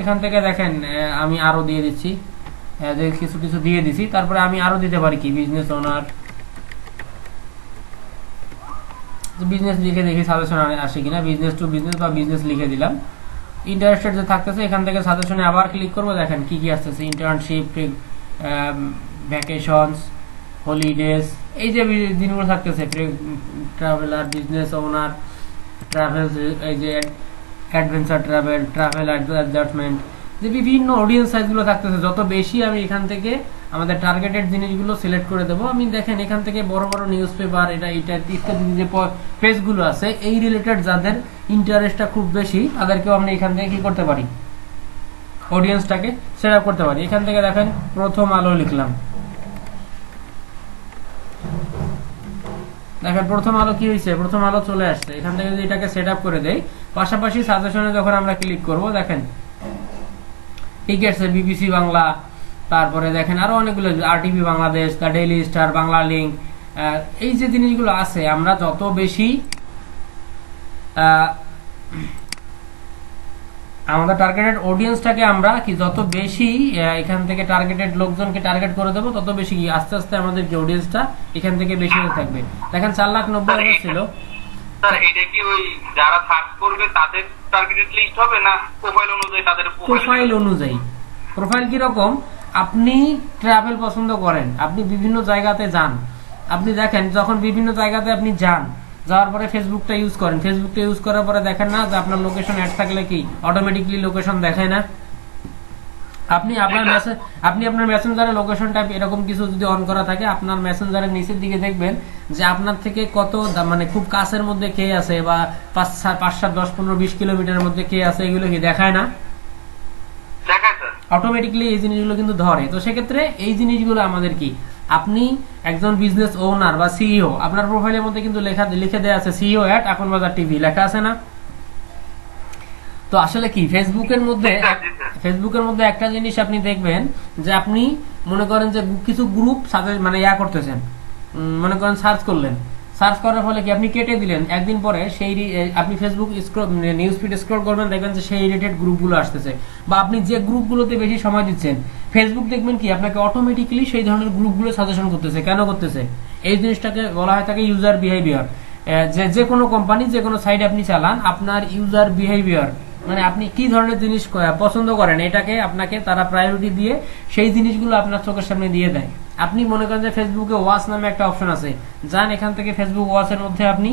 এখান থেকে দেখেন আমি আরো দিয়ে দিচ্ছি, যে কিছু কিছু দিয়ে দিছি, তারপরে আমি আরো দিতে পারি কি বিজনেস ওনার, বিজনেস লিখে দেখি সাজেশন আসে কিনা, বিজনেস টু বিজনেস বা বিজনেস লিখে দিলাম। ইন্টারেস্টেড যে থাকতেছে এখান থেকে সাজেশনে আবার ক্লিক করবো, দেখেন কি কি আসতেছে, ইন্টার্নশিপ, ভ্যাকেশনস, হলিডেজ, এই যে দিনগুলো থাকতেছে, ট্রাভেলার, বিজনেস ওনার, ট্রাভেল, এই যে অ্যাডভেঞ্চার ট্রাভেল, ট্রাভেল অ্যাডজাস্টমেন্ট, যে বিভিন্ন অডিয়েন্স সাইজগুলো থাকতেছে, যত বেশি আমি এখান থেকে আমাদের টার্গেটেড জিনিসগুলো সিলেক্ট করে দেবো। আমি দেখেন এখান থেকে বড় বড় নিউজ পেপার, এটা ইত্যাদি যে পেজগুলো আছে এই রিলেটেড যাদের ইন্টারেস্টটা খুব বেশি তাদেরকেও আমরা এখান থেকে কি করতে পারি, অডিয়েন্সটাকে সেট আপ করতে পারি। এখান থেকে দেখেন প্রথম আলো লিখলাম, দেখেন প্রথম আলো কি হয়েছে, প্রথম আলো চলে আসছে। এখান থেকে যদি এটাকে সেট আপ করে দেই, পাশাপাশি সাজেশনে যখন আমরা ক্লিক করব, দেখেন টিকেটস, বিবিসি বাংলা, তারপরে দেখেন আরো অনেকগুলো, RTV Bangladesh, the daily star, Bangla link, এই যে জিনিসগুলো আছে, আমরা যত বেশি আমাদের টার্গেটেড অডিয়েন্সটাকে আমরা কি যত বেশি এখান থেকে টার্গেটেড লোকজনকে টার্গেট করে দেবো, তত বেশি কি আস্তে আস্তে আমাদের যে অডিয়েন্সটা এখান থেকে বেশি হতে থাকবে। দেখেন 4,90,000 ছিল। স্যার এটা কি ওই যারা সার্চ করবে তাদের টার্গেটেড লিস্ট হবে না প্রোফাইল অনুযায়ী, তাদের প্রোফাইল অনুযায়ী। প্রোফাইল কি রকম, আপনি ট্রাভেল পছন্দ করেন, আপনি বিভিন্ন জায়গাতে যান, আপনি দেখেন যখন বিভিন্ন জায়গাতে আপনি যান, যাওয়ার পরে ফেসবুকটা ইউজ করেন, ফেসবুকটা ইউজ করার পরে দেখেন না যে আপনার লোকেশন অ্যাড থাকলে কি অটোমেটিকলি লোকেশন দেখায় না। আপনি আপনার মেসেঞ্জারে লোকেশন টাইপ এরকম কিছু যদি অন করা থাকে, আপনার মেসেঞ্জারের নিচের দিকে দেখবেন যে আপনার থেকে কত মানে খুব কাছের মধ্যে কে আছে, বা 5, 7, 10, 15, 20 কিলোমিটারের মধ্যে কে আছে, এগুলো কি দেখায় না, অটোমেটিকলি এই জিনিসগুলো কিন্তু ধরে। তো সেক্ষেত্রে এই জিনিসগুলো আমাদের কি, আপনি একজন বিজনেস ওনার বা সিইও, আপনার প্রোফাইলের মধ্যে কিন্তু লিখে দেওয়া আছে সিইও এট আকনবাজার টিভি লেখা আছে না। তো আসলে কি ফেসবুকের মধ্যে একটা জিনিস আপনি দেখবেন যে আপনি মনে করেন যে কিছু গ্রুপ সাথে মানে করতেছেন, মনে করেন সার্চ করলেন, সার্চ করার ফলে কি আপনি কেটে দিলেন, একদিন পরে সেই আপনি ফেসবুক নিউজ ফিড স্ক্রল করবেন, দেখবেন যে সেই রিলেটেড গ্রুপগুলো আসতেছে, বা আপনি যে গ্রুপগুলোতে বেশি সময় দিচ্ছেন ফেসবুক দেখবেন কি আপনাকে অটোমেটিক্যালি সেই ধরনের গ্রুপগুলো সাজেশন করতেছে। কেন করতেছে, এই জিনিসটাকে বলা হয় থাকে ইউজার বিহেভিয়ার। যে কোনো কোম্পানি, যে কোনো সাইট আপনি চালান, আপনার ইউজার বিহেভিয়ার মানে আপনি কি ধরনের জিনিস পছন্দ করেন, এটাকে আপনাকে তারা প্রায়োরিটি দিয়ে সেই জিনিসগুলো আপনার চোখের সামনে দিয়ে দেয়। আপনি মনে করেন যে ফেসবুকে ওয়াচ নামে একটা অপশন আছে, যান এখান থেকে ফেসবুক ওয়াচের মধ্যে আপনি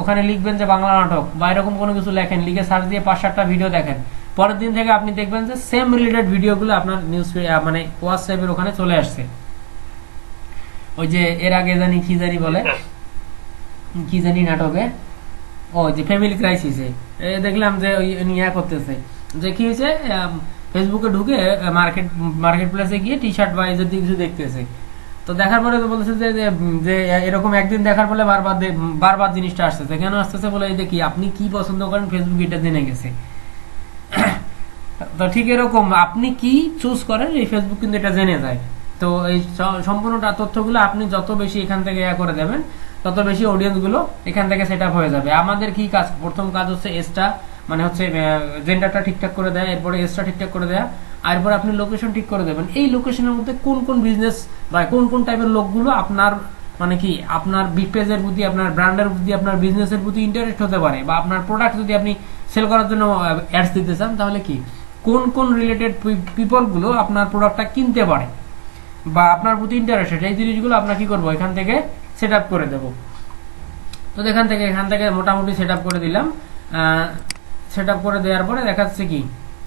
ওখানে লিখবেন যে বাংলা নাটক বা এরকম কোনো কিছু লেখেন, লিখে সার্চ দিয়ে 5-7টা ভিডিও দেখেন, পরের দিন থেকে আপনি দেখবেন যে সেম রিলেটেড ভিডিওগুলো আপনার নিউজ মানে হোয়াটসঅ্যাপের ওখানে চলে আসছে। ওই যে এর আগে জানি কি জানি বলে, কি জানি নাটকে, ও যে ফ্যামিলি ক্রাইসিসে দেখলাম যে ওই নিয়ে করতেছে যে কি হয়েছে, ফেসবুকে ঢুকে মার্কেট প্লেসে গিয়ে টি শার্ট বা এই জাতীয় কিছু দেখতেছে। তো দেখার পরে তো বলতেছে যে এরকম একদিন দেখার পরে বারবার জিনিসটা আসতেছে। কেন আসতেছে বলে, এই দেখি আপনি কি পছন্দ করেন ফেসবুক এটা জেনে গেছে। তো ঠিক এরকম আপনি কি চুজ করেন এই ফেসবুক কিন্তু এটা জেনে যায়। তো এই সম্পূর্ণটা তথ্যগুলো আপনি যত বেশি এখান থেকে করে দেবেন, তত বেশি অডিয়েন্স গুলো এখান থেকে সেট আপ হয়ে যাবে। আমাদের কি কাজ, প্রথম কাজ হচ্ছে এসটা মানে হচ্ছে জেন্ডারটা ঠিকঠাক করে দেয়, এরপরে এসটা ঠিকঠাক করে দেয়া, এরপর আপনি লোকেশন ঠিক করে দেবেন। এই লোকেশনের মধ্যে কোন কোন বিজনেস বা কোন কোন টাইপের লোকগুলো আপনার মানে কি আপনার বিগ পেজের প্রতি, আপনার ব্র্যান্ডের প্রতি, আপনার বিজনেসের প্রতি ইন্টারেস্ট হতে পারে, বা আপনার প্রোডাক্ট যদি আপনি সেল করার জন্য অ্যাডস দিতে চান, তাহলে কি কোন কোন রিলেটেড পিপল গুলো আপনার প্রোডাক্টটা কিনতে পারে বা আপনার প্রতি ইন্টারেস্টেড, এই জিনিসগুলো আপনার কি করবো এখান থেকে সেট আপ করে দেবো। তো এখান থেকে মোটামুটি সেট আপ করে দিলাম। সেট আপ করে দেওয়ার পরে দেখাচ্ছে কি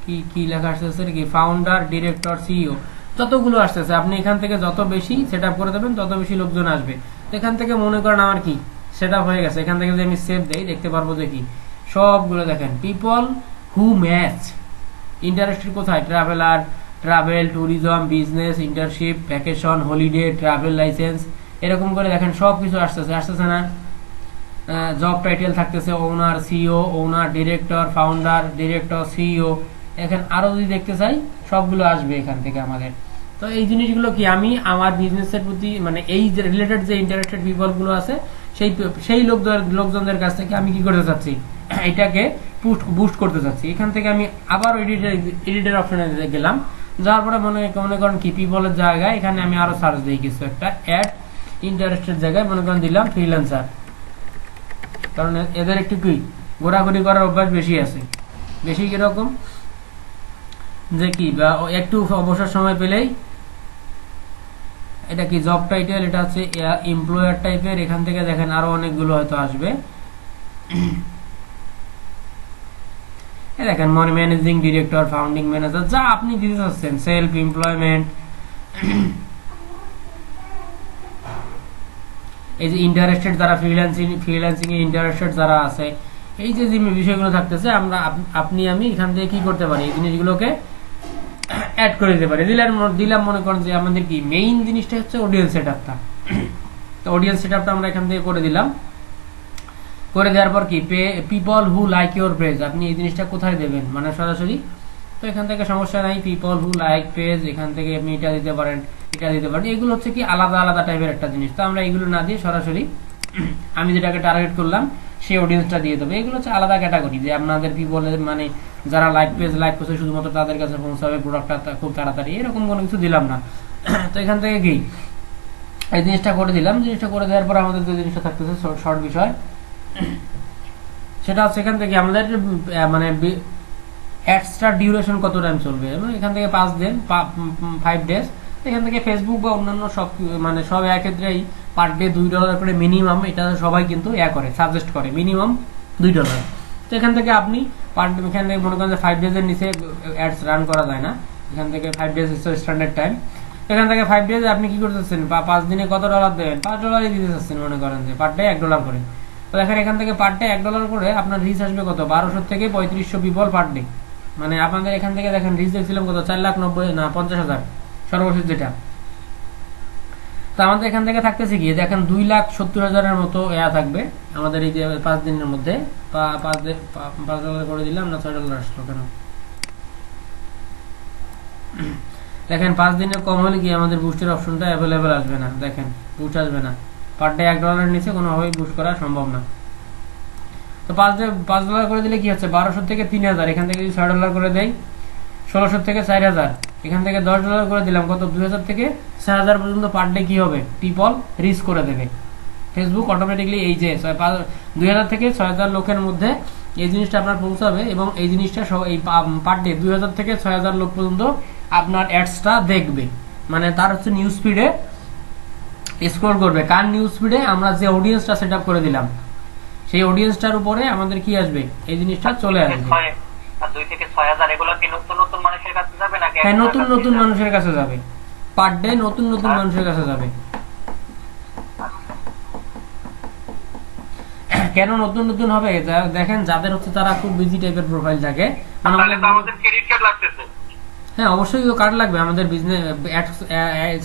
কি কি লেখা আসতেছে কি ফাউন্ডার, ডিরেক্টর, সিইও যতগুলো আসতেছে আপনি এখান থেকে যত বেশি সেট আপ করে দেবেন তত বেশি লোকজন আসবে। তো এখান থেকে মনে করেন আমার কি সেট আপ হয়ে গেছে। এখান থেকে যদি আমি সেভ দেই দেখতে পারবো যে কি সবগুলো দেখেন পিপল হু ম্যাচ ইন্টারেস্টেড কোথায় traveller, travel, tourism, business, internship, vacation, holiday, travel licence এরকম করে দেখেন সব কিছু আসতেছে না। জব টাইটেল থাকতেছে ওনার, সিইও, ওনার, ডিরেক্টর, ফাউন্ডার, ডিরেক্টর, সিইও। এখন আরো যদি দেখতে চাই সবগুলো আসবে এখান থেকে আমাদের। তো এই জিনিসগুলো কি আমি আমার বিজনেসের প্রতি মানে এই যে রিলেটেড যে ইন্টারেস্টেড পিপল গুলো আছে সেই লোকজনদের কাছ থেকে আমি কি করতে চাচ্ছি এটাকে বুস্ট করতে চাচ্ছি। এখান থেকে আমি আবার এডিটর অপশনে গেলাম, যাওয়ার পরে মনে করেন কি পিপলের জায়গায় এখানে আমি আরো সার্চ দিই কিছু একটা অ্যাড ইন্টারেস্টেড জায়গায় মনে করেন দিলাম ফ্রিল্যান্সার, কারণ এদের একটু কি ঘোরাঘুরি করার অভ্যাস বেশি আছে। বেশি কিরকম যে কি বা একটু অবসর সময় পেলেই এটা কি জব টাইটেল, এটা হচ্ছে এমপ্লয়ার টাইপের। এখান থেকে দেখেন আরো অনেকগুলো হয়তো আসবে। দেখেন ম্যানেজিং ডিরেক্টর, ফাউন্ডিং ম্যানেজার, যা আপনি দিতে চাচ্ছেন, সেলফ এমপ্লয়মেন্ট, এই যে ইন্টারেস্টেড যারা ফ্রিল্যান্সিং এ ইন্টারেস্টেড যারা আছে, এই যে বিষয়গুলো থাকতেছে আপনি আমি এখান থেকে কি করতে পারি এই জিনিসগুলোকে অ্যাড করে দিতে পারি। দিলাম মনে করেন যে আমাদের কি মেইন জিনিসটা হচ্ছে অডিয়েন্স সেটআপটা। তো অডিয়েন্স সেটআপটা আমরা এখান থেকে করে দিলাম। করে দেওয়ার পর কি people who like your page, আপনি এই জিনিসটা কোথায় দেবেন মানে সরাসরি। তো এখান থেকে সমস্যা নাই, পিপল হু লাইক পেজ, এখান থেকে আপনি এটা দিতে পারেন, এটা দিতে পারেন। এগুলো হচ্ছে কি আলাদা আলাদা টাইপের একটা জিনিস। তো আমরা এগুলো না দিয়ে সরাসরি আমি যেটাকে টার্গেট করলাম সেই অডিয়েন্সটা দিয়ে দেবো। এগুলো হচ্ছে আলাদা ক্যাটাগরি, যে আপনাদের পিপলের মানে যারা লাইক করছে শুধুমাত্র তাদের কাছে পৌঁছাবে প্রোডাক্টটা খুব তাড়াতাড়ি, এরকম কোনো কিছু দিলাম না। তো এখান থেকে কি এই জিনিসটা করে দিলাম। জিনিসটা করে দেওয়ার পর আমাদের যে জিনিসটা থাকতেছে শর্ট বিষয়, সেটা হচ্ছে এখান থেকে আমাদের মানে অ্যাডসটার ডিউরেশন কত টাইম চলবে। এখান থেকে 5 ডেজ। এখান থেকে ফেসবুক বা অন্যান্য সব মানে সব ক্ষেত্রেই পার ডে $2 করে মিনিমাম, এটা সবাই কিন্তু করে সাজেস্ট করে মিনিমাম $2। তো এখান থেকে আপনি এখান থেকে মনে করেন যে 5 ডেজের নিচে অ্যাডস রান করা যায় না। এখান থেকে 5 ডেজ হচ্ছে স্ট্যান্ডার্ড টাইম। এখান থেকে 5 ডেজে আপনি কি করতে চাচ্ছেন বা 5 দিনে কত ডলার দেবেন, $5 দিতে চাচ্ছেন মনে করেন যে পার ডে $1 করে। তো দেখেন এখান থেকে পার ডে $1 করে আপনার রিচ আসবে কত 1200 থেকে 3500 পিপল পার ডে। মানে আপনাদের এখান থেকে দেখেন রিচ দেখছিলাম কত 4,90,000 সর্বশেষ যেটা। তো আমাদের এখান থেকে থাকতেছে কি দেখেন 2,70,000 মতো থাকবে আমাদের এই যে 5 দিনের মধ্যে। $5 করে দিলাম না $6 আসলো কেন দেখেন 5 দিনের কম হলে কি আমাদের বুস্টের অপশনটা অ্যাভেলেবেল আসবে না। দেখেন বুস্ট আসবে না, পার ডে $1 নিচে কোনোভাবেই বুস্ট করা সম্ভব না। তো $5 করে দিলে কি হচ্ছে 1200 থেকে 3,000। এখান থেকে যদি $6 করে দেয় 1600 থেকে 4,000। এখান থেকে $10 করে দিলাম কত 2,000 থেকে 4,000 পর্যন্ত পার ডে কি হবে পিপল রিচ করে দেবে ফেসবুক অটোমেটিকলি। এই যে 2,000 থেকে 6,000 লোকের মধ্যে এই জিনিসটা আপনার পৌঁছাবে এবং এই জিনিসটা এই পার ডে 2,000 থেকে 6,000 লোক পর্যন্ত আপনার অ্যাডসটা দেখবে। মানে তার হচ্ছে নিউজ ফিডে স্ক্রল করবে। কার নিউজ ফিডে আমরা যে অডিয়েন্সটা সেট আপ করে দিলাম সেই অডিয়েন্সটার উপরে আমাদের কি আসবে এই জিনিসটা চলে আসবে। 2 থেকে 6,000 এগুলো কি নতুন মানুষের কাছে যাবে নাকি? হ্যাঁ, নতুন মানুষের কাছে যাবে, পার ডে নতুন মানুষের কাছে যাবে। কেন নতুন হবে দেখেন, যাদের হচ্ছে তারা খুব বিজি টাইপের প্রোফাইল থাকে। আমাদের ক্রেডিট কার্ড লাগতেছে। হ্যাঁ, অবশ্যই কার্ড লাগবে আমাদের বিজনেস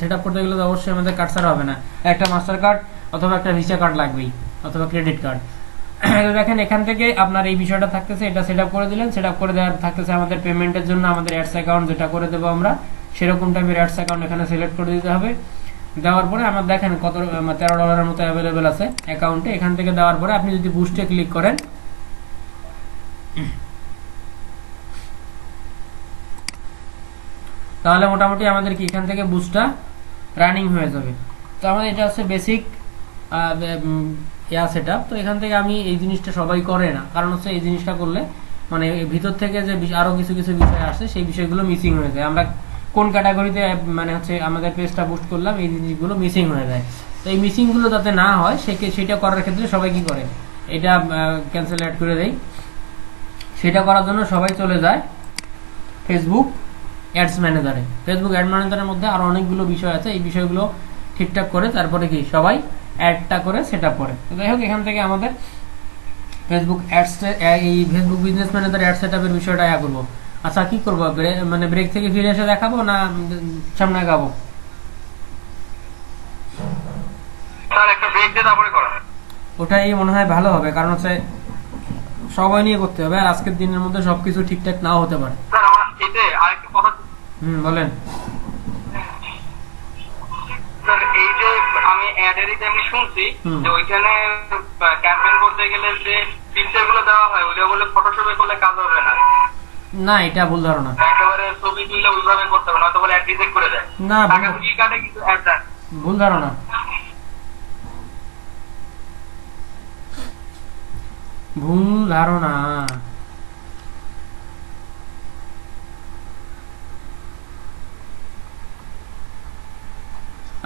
সেট আপ করতে গেলে তো অবশ্যই আমাদের কার্ড ছাড়া হবে না। একটা মাস্টার কার্ড অথবা একটা ভিসা কার্ড লাগবেই অথবা ক্রেডিট কার্ড। দেখেন এখান থেকে আপনার এই বিষয়টা থাকতেছে, এটা সেট আপ করে দিলেন। সেট আপ করে দেওয়ার থাকতেছে আমাদের পেমেন্টের জন্য আমাদের অ্যাডস অ্যাকাউন্ট যেটা করে দেবো আমরা, সেরকম টাইপের অ্যাডস অ্যাকাউন্ট এখানে সিলেক্ট করে দিতে হবে। দেওয়ার পরে আমার দেখেন কত $13 মতো অ্যাভেলেবেল আছে অ্যাকাউন্টে। এখান থেকে দেওয়ার পরে আপনি যদি বুস্টে ক্লিক করেন তাহলে মোটামুটি আমাদের কি এখান থেকে বুস্টটা রানিং হয়ে যাবে। তো আমাদের এটা হচ্ছে বেসিক সেটআপ। তো এখান থেকে আমি এই জিনিসটা সবাই করে না, কারণ হচ্ছে এই জিনিসটা করলে মানে ভিতর থেকে যে আরো কিছু বিষয় আসে সেই বিষয়গুলো মিসিং হয়ে যায়। আমরা কোন ক্যাটাগরিতে মানে হচ্ছে আমাদের পেজটা বুস্ট করলাম এই জিনিসগুলো মিসিং হয়ে যায়। তো এই মিসিংগুলো যাতে না হয় সেটা করার ক্ষেত্রে সবাই কি করে, এটা ক্যান্সেল অ্যাড করে দেয়। সেটা করার জন্য সবাই চলে যায় ফেসবুক অ্যাডস ম্যানেজারে। ফেসবুক অ্যাড ম্যানেজারের মধ্যে আরো অনেকগুলো বিষয় আছে, এই বিষয়গুলো ঠিকঠাক করে তারপরে কি সবাই অ্যাডটা করে সেট আপ করে। তো যাই হোক, এখান থেকে আমাদের ফেসবুক অ্যাডস, এই Facebook business manager ad set আপের বিষয়টা করবো। আচ্ছা, কি করবো, মানে ব্রেক থেকে ফিরে এসে দেখাবো না সামনে আগাবো? স্যার একটা ব্রেক দিয়ে তারপরে করা। ওটাই মনে হয় ভালো হবে, কারণ হচ্ছে সময় নিয়ে করতে হবে, আর আজকের দিনের মধ্যে সবকিছু ঠিকঠাক নাও হতে পারে। স্যার আমার এতে আরেকটা কথা, বলেন। স্যার এই যে আমি অ্যাডেরিতে আমি শুনছি যে ওইখানে ক্যাম্পেইন করতে গেলে যে পিকচার গুলো দেওয়া হয় ওইটা বলে ফটোশপে করলে কাজ হবে না। না, এটা ভুল ধারণা। একেবারে ছবি তুলে ওইভাবে করতে হবে, নয়তো বলে অ্যাড রিজেক্ট করে দেয়। না, টাকা দিয়ে কাটে কিন্তু অ্যাড দেয়। ভুল ধারণা। ভুল ধারণা।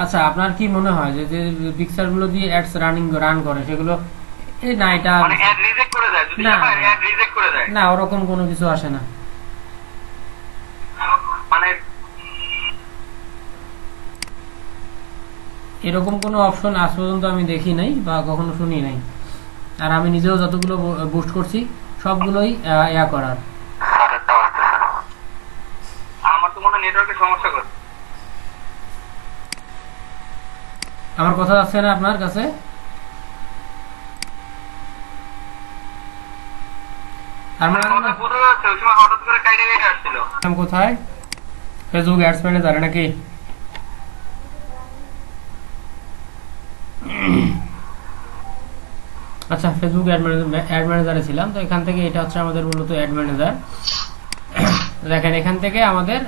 আচ্ছা, আপনার কি মনে হয় যে যে পিকচার গুলো দিয়ে অ্যাডস রান করে সেগুলো, না এটা মানে অ্যাড রিজেক্ট করে দেয়, যদি না, অ্যাড রিজেক্ট করে দেয়, না ওরকম কোনো কিছু আসে না। মানে এরকম কোনো অপশন আজ পর্যন্ত আমি দেখি নাই বা কখনো শুনি নাই। আর আমি নিজেও যতগুলো বুস্ট করছি সবগুলোই করার। আমার তো মনে হয় নেটওয়ার্কের সমস্যা করে। আমার কথা আসছে না আপনার কাছে? আর মানে কথা বোঝা যাচ্ছে, ওই সময় হঠাৎ করে কাইরে গেটে আসছিল। কোথায়? ফেসবুক অ্যাডস ম্যানেজারে নাকি? আচ্ছা, ফেসবুক অ্যাড ম্যানেজারে ছিলাম। তো এখান থেকে এটা হচ্ছে আমাদের মূলত অ্যাড ম্যানেজার। দেখেন এখান থেকে আমাদের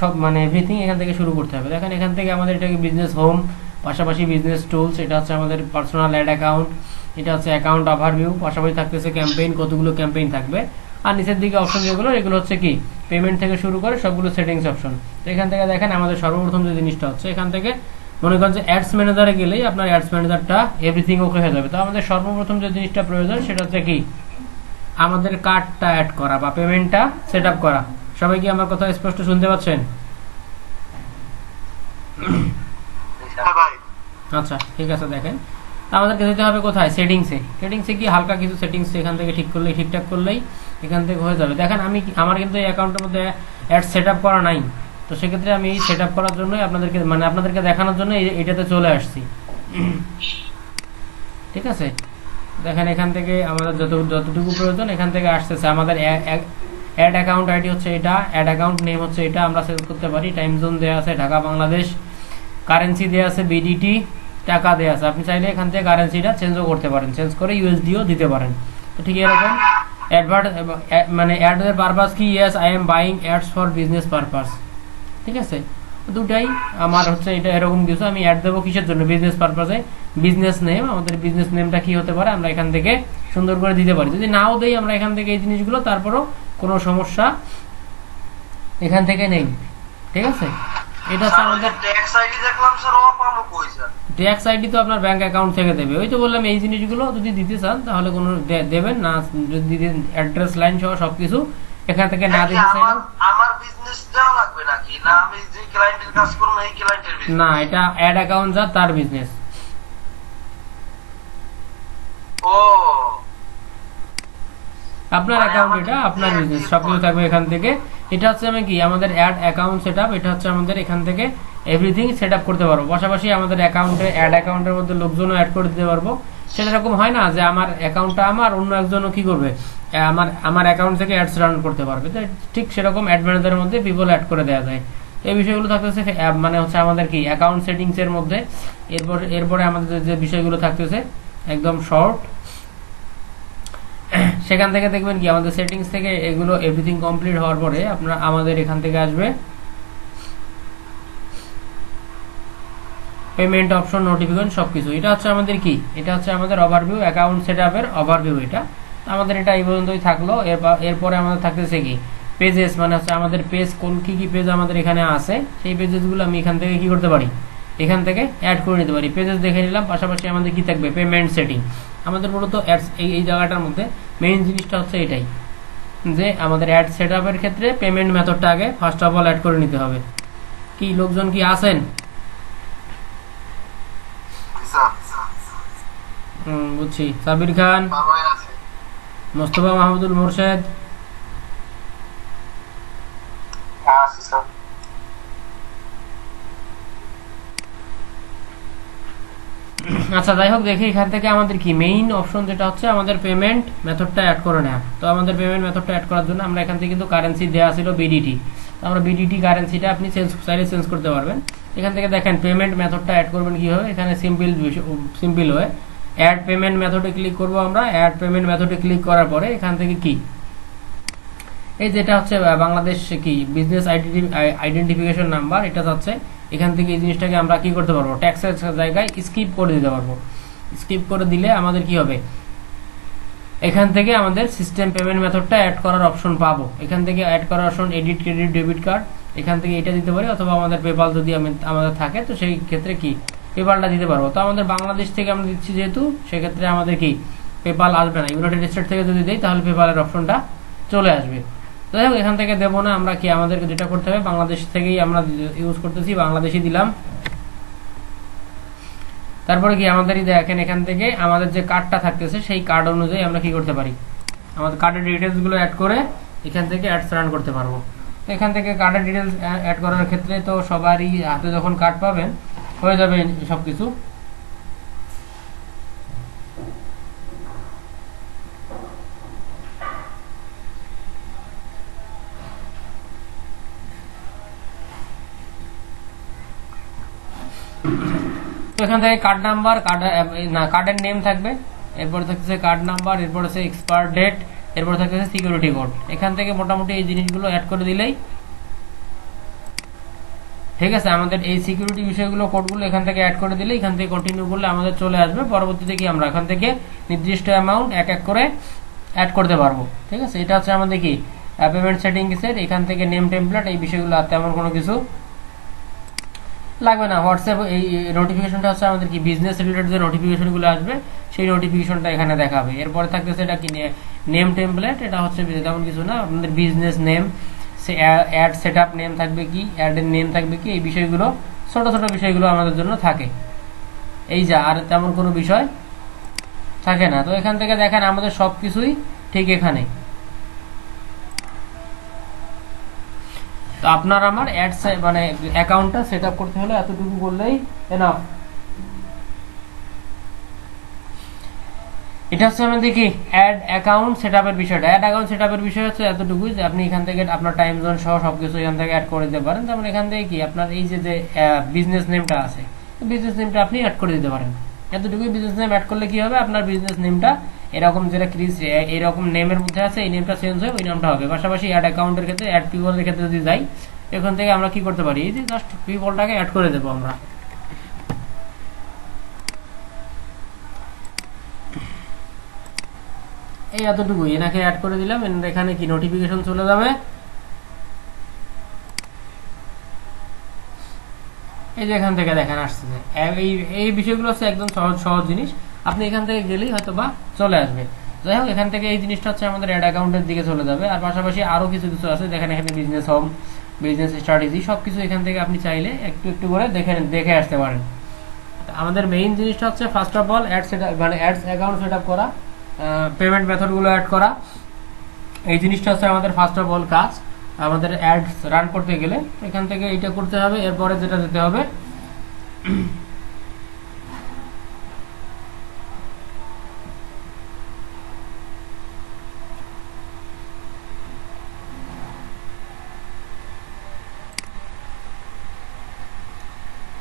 সব মানে এভরিথিং এখান থেকে শুরু করতে হবে। দেখেন এখান থেকে আমাদের এটাকে বিজনেস হোম, পাশাপাশি বিজনেস টুলস, এটা হচ্ছে আমাদের পার্সোনাল অ্যাড অ্যাকাউন্ট, এটা হচ্ছে অ্যাকাউন্ট ওভারভিউ, পাশাপাশি থাকতেছে ক্যাম্পেইন, কতগুলো ক্যাম্পেইন থাকবে, আর নিচের দিকে অপশন যেগুলো এগুলো হচ্ছে কি পেমেন্ট থেকে শুরু করে সবগুলো সেটিংস অপশন। তো এখান থেকে দেখেন আমাদের সর্বপ্রথম যে জিনিসটা হচ্ছে, এখান থেকে মনে করেন যে অ্যাডস ম্যানেজারে গেলেই আপনার অ্যাডস ম্যানেজারটা এভরিথিং ওকে হয়ে যাবে। তো আমাদের সর্বপ্রথম যে জিনিসটা প্রয়োজন সেটা হচ্ছে কি আমাদের কার্ডটা অ্যাড করা বা পেমেন্টটা সেট আপ করা। সবাই কি আমার কথা স্পষ্ট শুনতে পাচ্ছেন? হ্যাঁ ভাই। আচ্ছা, ঠিক আছে। দেখেন আমাদেরকে যেতে হবে কোথায়, সেটিংসে। সেটিংসে কি হালকা কিছু সেটিংস এখান থেকে ঠিকঠাক করলেই এখান থেকে হয়ে যাবে। দেখেন আমার কিন্তু এই অ্যাকাউন্টের মধ্যে অ্যাড সেট আপ করা নাই, তো সেক্ষেত্রে আমি এই সেট আপ করার জন্যই আপনাদেরকে দেখানোর জন্য এটাতে চলে আসছি। ঠিক আছে, দেখেন এখান থেকে আমাদের যতটুকু প্রয়োজন এখান থেকে আসতেছে। আমাদের অ্যাড অ্যাকাউন্ট আইডি হচ্ছে এটা, অ্যাড অ্যাকাউন্ট নেম হচ্ছে এটা, আমরা সেট করতে পারি। টাইম জোন দেওয়া আছে ঢাকা বাংলাদেশ, কারেন্সি দেওয়া আছে বিডিটি, টাকা দেওয়া আছে। আপনি চাইলে এখান থেকে কারেন্সিটা চেঞ্জও করতে পারেন, চেঞ্জ করে ইউএসডিও দিতে পারেন। তো ঠিক এরকম মানে অ্যাডের পারপাস কি, yes I am buying ads for business purpose. ঠিক আছে, দুটাই আমার হচ্ছে এটা এরকম কিছু। আমি অ্যাড দেবো কিসের জন্য, বিজনেস পারপাসে। বিজনেস নেম, আমাদের বিজনেস নেমটা কি হতে পারে আমরা এখান থেকে সুন্দর করে দিতে পারি। যদি নাও দেই আমরা এখান থেকে এই জিনিসগুলো, তারপরও কোনো সমস্যা এখান থেকে নেই। ঠিক আছে, এটা হচ্ছে আমাদের ট্যাক্স আইডি দেখলাম স্যার, ও পাবো কই স্যার? ট্যাক্স আইডি তো আপনার ব্যাংক অ্যাকাউন্ট থেকে দেবে। ওই তো বললাম এই জিনিসগুলো যদি দিতে চান তাহলে কোনো দেবেন না, যদি অ্যাড্রেস লাইন সহ সবকিছু এখান থেকে না দিতে চাইলেন। আমার বিজনেস দেওয়া লাগবে নাকি, না আমি যে ক্লায়েন্টের কাজ করব এই ক্লায়েন্টের বিজনেস? না, এটা অ্যাড অ্যাকাউন্ট যা তার বিজনেস। ও, আপনার অ্যাকাউন্ট, এটা আপনার বিজনেস, সবকিছু থাকবে এখান থেকে। এটা হচ্ছে আমি কি আমাদের অ্যাড অ্যাকাউন্ট সেটআপ, এটা হচ্ছে আমাদের এখান থেকে এভরিথিং সেটআপ করতে পারবো। পাশাপাশি আমাদের অ্যাকাউন্টে অ্যাড অ্যাকাউন্টের মধ্যে লোকজনও অ্যাড করে দিতে পারবো। সেটা এরকম হয় না যে আমার অ্যাকাউন্টটা আমার, অন্য একজনও কি করবে আমার অ্যাকাউন্ট থেকে অ্যাডস রান করতে পারবে। তো ঠিক সেরকম অ্যাড ম্যানেজারের মধ্যে পিপল অ্যাড করে দেওয়া যায়। এই বিষয়গুলো থাকতেছে মানে হচ্ছে আমাদের কি অ্যাকাউন্ট সেটিংস এর মধ্যে। এরপরে আমাদের যে বিষয়গুলো থাকতেছে একদম শর্ট, সেখান থেকে দেখবেন কি আমাদের সেটিংস থেকে এগুলো এভরিথিং কমপ্লিট হওয়ার পরে আমাদের এখান থেকে আসবে পেমেন্ট অপশন, নোটিফিকেশন, সবকিছু। এটা হচ্ছে আমাদের কি, এটা হচ্ছে আমাদের ওভারভিউ, অ্যাকাউন্ট সেটআপের ওভারভিউ। এটা আমাদের এটা এই পর্যন্তই থাকলো। এরপরে আমাদের থাকতেছে কি পেজেস, মানে হচ্ছে আমাদের পেজ, কোন কি পেজ আমাদের এখানে আছে সেই পেজেসগুলো আমি এখান থেকে কি করতে পারি এখান থেকে অ্যাড করে নিতে পারি। পেজেস দেখে নিলাম, পাশাপাশি আমাদের কি থাকবে, পেমেন্ট সেটিং। আমাদের মূলত অ্যাডস এই জায়গাটার মধ্যে মেইন জিনিসটা হচ্ছে এটাই, যে আমাদের অ্যাড সেট আপের ক্ষেত্রে পেমেন্ট মেথডটা আগে ফার্স্ট অফ অল অ্যাড করে নিতে হবে। কি লোকজন কি আছেন? বুঝছি। সাবির খান, মোস্তফা মাহমুদুল মোরশেদ, আচ্ছা যাই হোক, দেখি এখান থেকে আমাদের কি মেইন অপশন যেটা হচ্ছে আমাদের পেমেন্ট মেথডটা অ্যাড করে নেওয়া। তো আমাদের পেমেন্ট মেথডটা অ্যাড করার জন্য আমরা এখান থেকে কিন্তু কারেন্সি দেওয়া ছিল বিডিটি, আমরা বিডিটি কারেন্সিটা আপনি চেঞ্জ করতে পারবেন। এখান থেকে দেখেন পেমেন্ট মেথডটা অ্যাড করবেন কিভাবে, এখানে সিম্পল হয়ে অ্যাড পেমেন্ট মেথডে ক্লিক করব আমরা। অ্যাড পেমেন্ট মেথডে ক্লিক করার পরে এখান থেকে কি এই যেটা হচ্ছে বাংলাদেশ কি বিজনেস আইডেন্টিফিকেশন নাম্বার, এটা যাচ্ছে এখান থেকে এই জিনিসটাকে আমরা কি করতে পারবো, ট্যাক্সের জায়গায় স্কিপ করে দিতে পারবো। স্কিপ করে দিলে আমাদের কি হবে, এখান থেকে আমাদের সিস্টেম পেমেন্ট মেথডটা অ্যাড করার অপশন পাবো। এখান থেকে অ্যাড করার option edit credit debit card, এখান থেকে এটা দিতে পারি, অথবা আমাদের পেপাল যদি আমাদের থাকে তো সেই ক্ষেত্রে কি পেপালটা দিতে পারবো। তো আমাদের বাংলাদেশ থেকে আমরা দিচ্ছি যেহেতু, সেক্ষেত্রে আমাদের কি পেপাল আসবে না। ইউনাইটেড স্টেট থেকে যদি দিই তাহলে পেপালের অপশনটা চলে আসবে। যাই হোক, এখান থেকে দেবো না, আমরা কি আমাদেরকে যেটা করতে হবে, বাংলাদেশ থেকেই আমরা ইউজ করতেছি, বাংলাদেশি দিলাম। তারপরে কি আমাদের দেখেন এখান থেকে আমাদের যে কার্ডটা থাকতেছে সেই কার্ড অনুযায়ী আমরা কি করতে পারি, আমাদের কার্ডের ডিটেলস গুলো অ্যাড করে এখান থেকে অ্যাডস রান করতে পারবো। এখান থেকে কার্ডের ডিটেলস অ্যাড করার ক্ষেত্রে তো সবারই হাতে যখন কার্ড পাবেন হয়ে যাবে সবকিছু। তো এখান থেকে কার্ড নাম্বার, কার্ডের নেম থাকবে, এরপর থাকছে কার্ড নাম্বার, এরপর হচ্ছে এক্সপায়ার ডেট, এরপর থাকছে সিকিউরিটি কোড। এখান থেকে মোটামুটি এই জিনিসগুলো অ্যাড করে দিলেই ঠিক আছে। আমাদের এই সিকিউরিটি বিষয়গুলো কোডগুলো এখান থেকে অ্যাড করে দিলে, এখান থেকে কন্টিনিউ করলে আমাদের চলে আসবে। পরবর্তীতে কি আমরা এখান থেকে নির্দিষ্ট অ্যামাউন্ট এক এক করে অ্যাড করতে পারবো। ঠিক আছে, এটা হচ্ছে আমাদের কি পেমেন্ট সেটিংসের। এখান থেকে নেম টেমপ্লেট এই বিষয়গুলো আর তেমন কোনো কিছু লাগবে না। হোয়াটসঅ্যাপ এই নোটিফিকেশনটা হচ্ছে আমাদের কি বিজনেস রিলেটেড যে নোটিফিকেশনগুলো আসবে সেই নোটিফিকেশনটা এখানে দেখাবে। এরপরে থাকতেছে এটা কি নেম টেমপ্লেট, এটা হচ্ছে তেমন কিছু না, আমাদের বিজনেস নেম, সে অ্যাড সেট আপ নেম থাকবে কি, অ্যাডের নেম থাকবে কি, এই বিষয়গুলো ছোট ছোট বিষয়গুলো আমাদের জন্য থাকে। এই যা, আর তেমন কোনো বিষয় থাকে না। তো এখান থেকে দেখেন আমাদের সব কিছুই ঠিক এখানে। তো আপনার আমার অ্যাড মানে অ্যাকাউন্টটা সেট আপ করতে হলে এতটুকু করলেই এনাফ। এটা হচ্ছে আমাদের কি অ্যাড অ্যাকাউন্ট সেট আপের বিষয়টা। অ্যাড অ্যাকাউন্ট সেট আপের বিষয় হচ্ছে এতটুকুই যে আপনি এখান থেকে আপনার টাইম জোন সহ সবকিছু এখান থেকে অ্যাড করে দিতে পারেন। যেমন এখান থেকে কি আপনার এই যে বিজনেস নেমটা আছে, বিজনেস নেমটা আপনি অ্যাড করে দিতে পারেন। এতটুকুই, বিজনেস নেম অ্যাড করলে কি হবে, আপনার বিজনেস নেমটা এরকম যেটা ক্রিজ এরকম নেমের মধ্যে আছে এই নেমটা চেঞ্জ হয়ে ওই নামটা হবে। পাশাপাশি অ্যাড অ্যাকাউন্টের ক্ষেত্রে, অ্যাড পিপলের ক্ষেত্রে যদি যাই, এখান থেকে আমরা কি করতে পারি, এই যে জাস্ট পিপলটাকে অ্যাড করে দেবো আমরা। এই এতটুকুই, এনাকে অ্যাড করে দিলাম। এখানে কি নোটিফিকেশন চলে যাবে, এই যে এখান থেকে দেখেন আসছে। এই বিষয়গুলো হচ্ছে একদম সহজ সহজ জিনিস, আপনি এখান থেকে গেলেই হয়তো বা চলে আসবে। যাই হোক, এখান থেকে এই জিনিসটা হচ্ছে আমাদের অ্যাড অ্যাকাউন্টের দিকে চলে যাবে। আর পাশাপাশি আরো কিছু কিছু আছে, দেখেন এখানে বিজনেস হোম, বিজনেস স্ট্র্যাটেজি, সবকিছু এখান থেকে আপনি চাইলে একটু একটু করে দেখে আসতে পারেন। আমাদের মেইন জিনিসটা হচ্ছে first of all ad set মানে অ্যাডস অ্যাকাউন্ট সেট আপ করা, পেমেন্ট মেথডগুলো অ্যাড করা, এই জিনিসটা হচ্ছে আমাদের ফার্স্ট অফ অল কাজ। আমাদের অ্যাডস রান করতে গেলে এখান থেকে এটা করতে হবে। এরপরে যেটা দিতে হবে,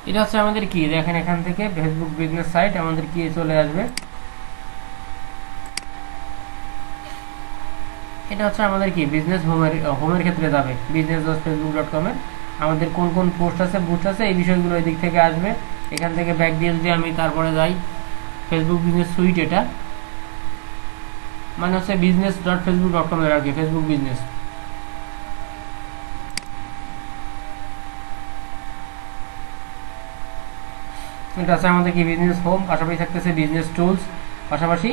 এটা হচ্ছে আমাদের কি দেখেন এখান থেকে ফেসবুক বিজনেস সাইট আমাদের কি চলে আসবে। এটা হচ্ছে আমাদের কি বিজনেস হোমের ক্ষেত্রে যাবে, business.facebook.com এর আমাদের কোন কোন পোস্ট আছে বুস্ট আছে এই বিষয়গুলো এই দিক থেকে আসবে। এখান থেকে ব্যাক দিয়ে যদি আমি তারপরে যাই ফেসবুক বিজনেস সুইট, এটা মানে হচ্ছে business.facebook.com এর আর কি ফেসবুক বিজনেস। এটা আছে আমাদের কি বিজনেস হোম, পাশাপাশি থাকতেছে বিজনেস টুলস, পাশাপাশি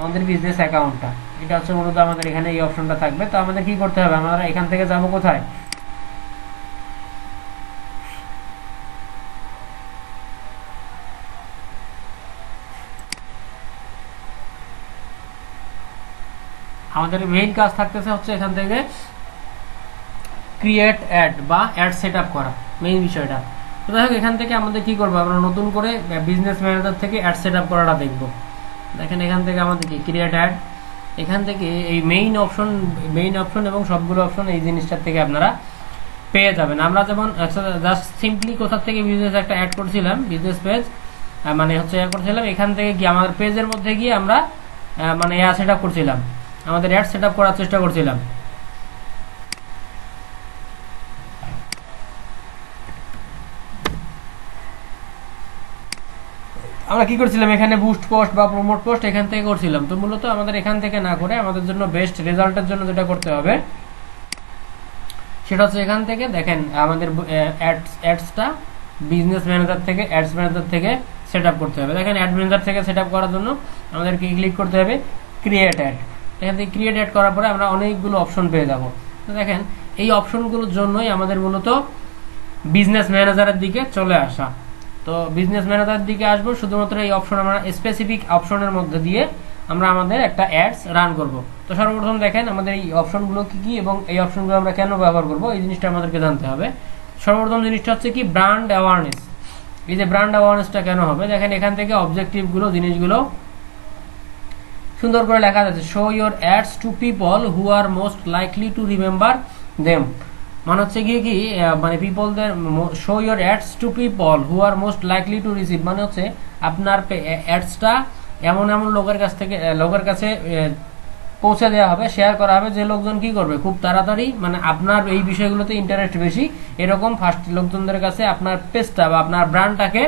আমাদের বিজনেস অ্যাকাউন্টটা। এটা হচ্ছে মূলত আমাদের এখানে এই অপশনটা থাকবে। তো আমাদের কি করতে হবে, আমরা এখান থেকে যাব কোথায়, আমাদের মেইন কাজ থাকতেছে হচ্ছে এখান থেকে ক্রিয়েট অ্যাড বা অ্যাড সেট আপ করা, মেইন বিষয়টা। তো যাই হোক, এখান থেকে আমাদের কি করবো, আমরা নতুন করে বিজনেস ম্যানেজার থেকে অ্যাড সেট আপ করাটা দেখবো। দেখেন এখান থেকে আমাদের কি ক্রিয়েট অ্যাড, এখান থেকে এই মেইন অপশন এবং সবগুলো অপশন এই জিনিসটার থেকে আপনারা পেয়ে যাবেন। আমরা যেমন জাস্ট সিম্পলি কোথা থেকে বিজনেস একটা অ্যাড করছিলাম, বিজনেস পেজ মানে হচ্ছে করছিলাম, এখান থেকে কি আমাদের পেজের মধ্যে গিয়ে আমরা মানে সেট আপ করছিলাম, আমাদের অ্যাড সেট আপ করার চেষ্টা করছিলাম। আমরা কি করছিলাম, এখানে বুস্ট পোস্ট বা প্রমোট পোস্ট এখান থেকে করছিলাম। তো মূলত আমাদের এখান থেকে না করে আমাদের জন্য বেস্ট রেজাল্টের জন্য যেটা করতে হবে সেটা হচ্ছে এখান থেকে দেখেন আমাদের অ্যাডসটা বিজনেস ম্যানেজার থেকে অ্যাডস ম্যানেজার থেকে সেট আপ করতে হবে। দেখেন অ্যাড ম্যানেজার থেকে সেট আপ করার জন্য আমাদেরকে ক্লিক করতে হবে ক্রিয়েট অ্যাড। এখান থেকে ক্রিয়েট অ্যাড করার পরে আমরা অনেকগুলো অপশন পেয়ে যাব। তো দেখেন এই অপশনগুলোর জন্যই আমাদের মূলত বিজনেস ম্যানেজারের দিকে চলে আসা। তো বিজনেস ম্যানেজারের দিকে আসবো শুধুমাত্র এই অপশন, আমরা স্পেসিফিক অপশনের মধ্যে দিয়ে আমরা আমাদের একটা অ্যাডস রান করব। তো সর্বপ্রথম দেখেন আমাদের এই অপশনগুলো কি কি এবং এই অপশনগুলো আমরা কেন ব্যবহার করব, এই জিনিসটা আমাদেরকে জানতে হবে। সর্বপ্রথম জিনিসটা হচ্ছে কি ব্র্যান্ড অ্যাওয়ারনেস। এই যে ব্র্যান্ড অ্যাওয়ারনেসটা কেন হবে, দেখেন এখান থেকে অবজেক্টিভগুলো জিনিসগুলো সুন্দর করে লেখা যাচ্ছে, show your ads to people who are most likely to remember them. মানে হচ্ছে গিয়ে কি মানে পিপলদের show your ads to people who are most likely to receive, মানে হচ্ছে আপনার অ্যাডসটা এমন লোকের কাছে পৌঁছে দেওয়া হবে, শেয়ার করা হবে, যে লোকজন কি করবে খুব তাড়াতাড়ি, মানে আপনার এই বিষয়গুলোতে ইন্টারেস্ট বেশি, এরকম ফার্স্ট লোকজনদের কাছে আপনার পেজটা বা আপনার ব্র্যান্ডটাকে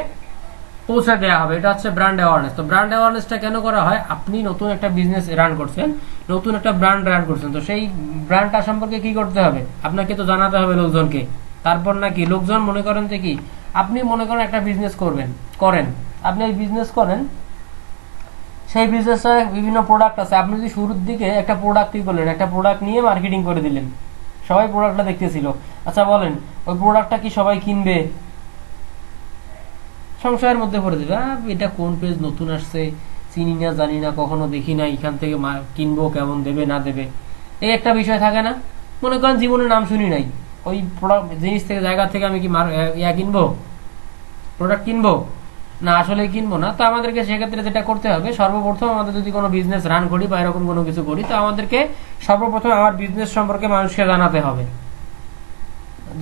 পৌঁছে দেওয়া হবে। এটা হচ্ছে ব্র্যান্ড অ্যাওয়ারনেস। তো ব্র্যান্ড অ্যাওয়ারনেসটা কেন করা হয়, আপনি নতুন একটা বিজনেস রান করছেন, নতুন একটা ব্র্যান্ড রান করছেন, তো সেই ব্র্যান্ডটা সম্পর্কে কি করতে হবে, আপনাকে তো জানাতে হবে লোকজনকে। তারপর নাকি লোকজন মনে করেন যে কি, আপনি মনে করেন একটা বিজনেস করেন, আপনি এই বিজনেস করেন, সেই বিজনেসে বিভিন্ন প্রোডাক্ট আছে, আপনি যদি শুরুর দিকে একটা প্রোডাক্ট করলেন, একটা প্রোডাক্ট নিয়ে মার্কেটিং করে দিলেন, সবাই প্রোডাক্টটা দেখতেছিল, আচ্ছা বলেন ওই প্রোডাক্টটা কি সবাই কিনবে, সংশয়ের মধ্যে পড়ে দেবে, এটা কোন পেজ নতুন আসছে, চিনি না জানি না কখনো দেখি না, এখান থেকে কিনবো, কেমন দেবে না দেবে, এই একটা বিষয় থাকে না। মনে করেন জীবনে নাম শুনি নাই, ওই প্রোডাক্ট জিনিস থেকে জায়গা থেকে আমি কি কিনবো, প্রোডাক্ট কিনবো না, আসলে কিনবো না। তো আমাদেরকে সেক্ষেত্রে যেটা করতে হবে, সর্বপ্রথম আমাদের যদি কোনো বিজনেস রান করি বা এরকম কোনো কিছু করি, তো আমাদেরকে সর্বপ্রথম আমার বিজনেস সম্পর্কে মানুষকে জানাতে হবে,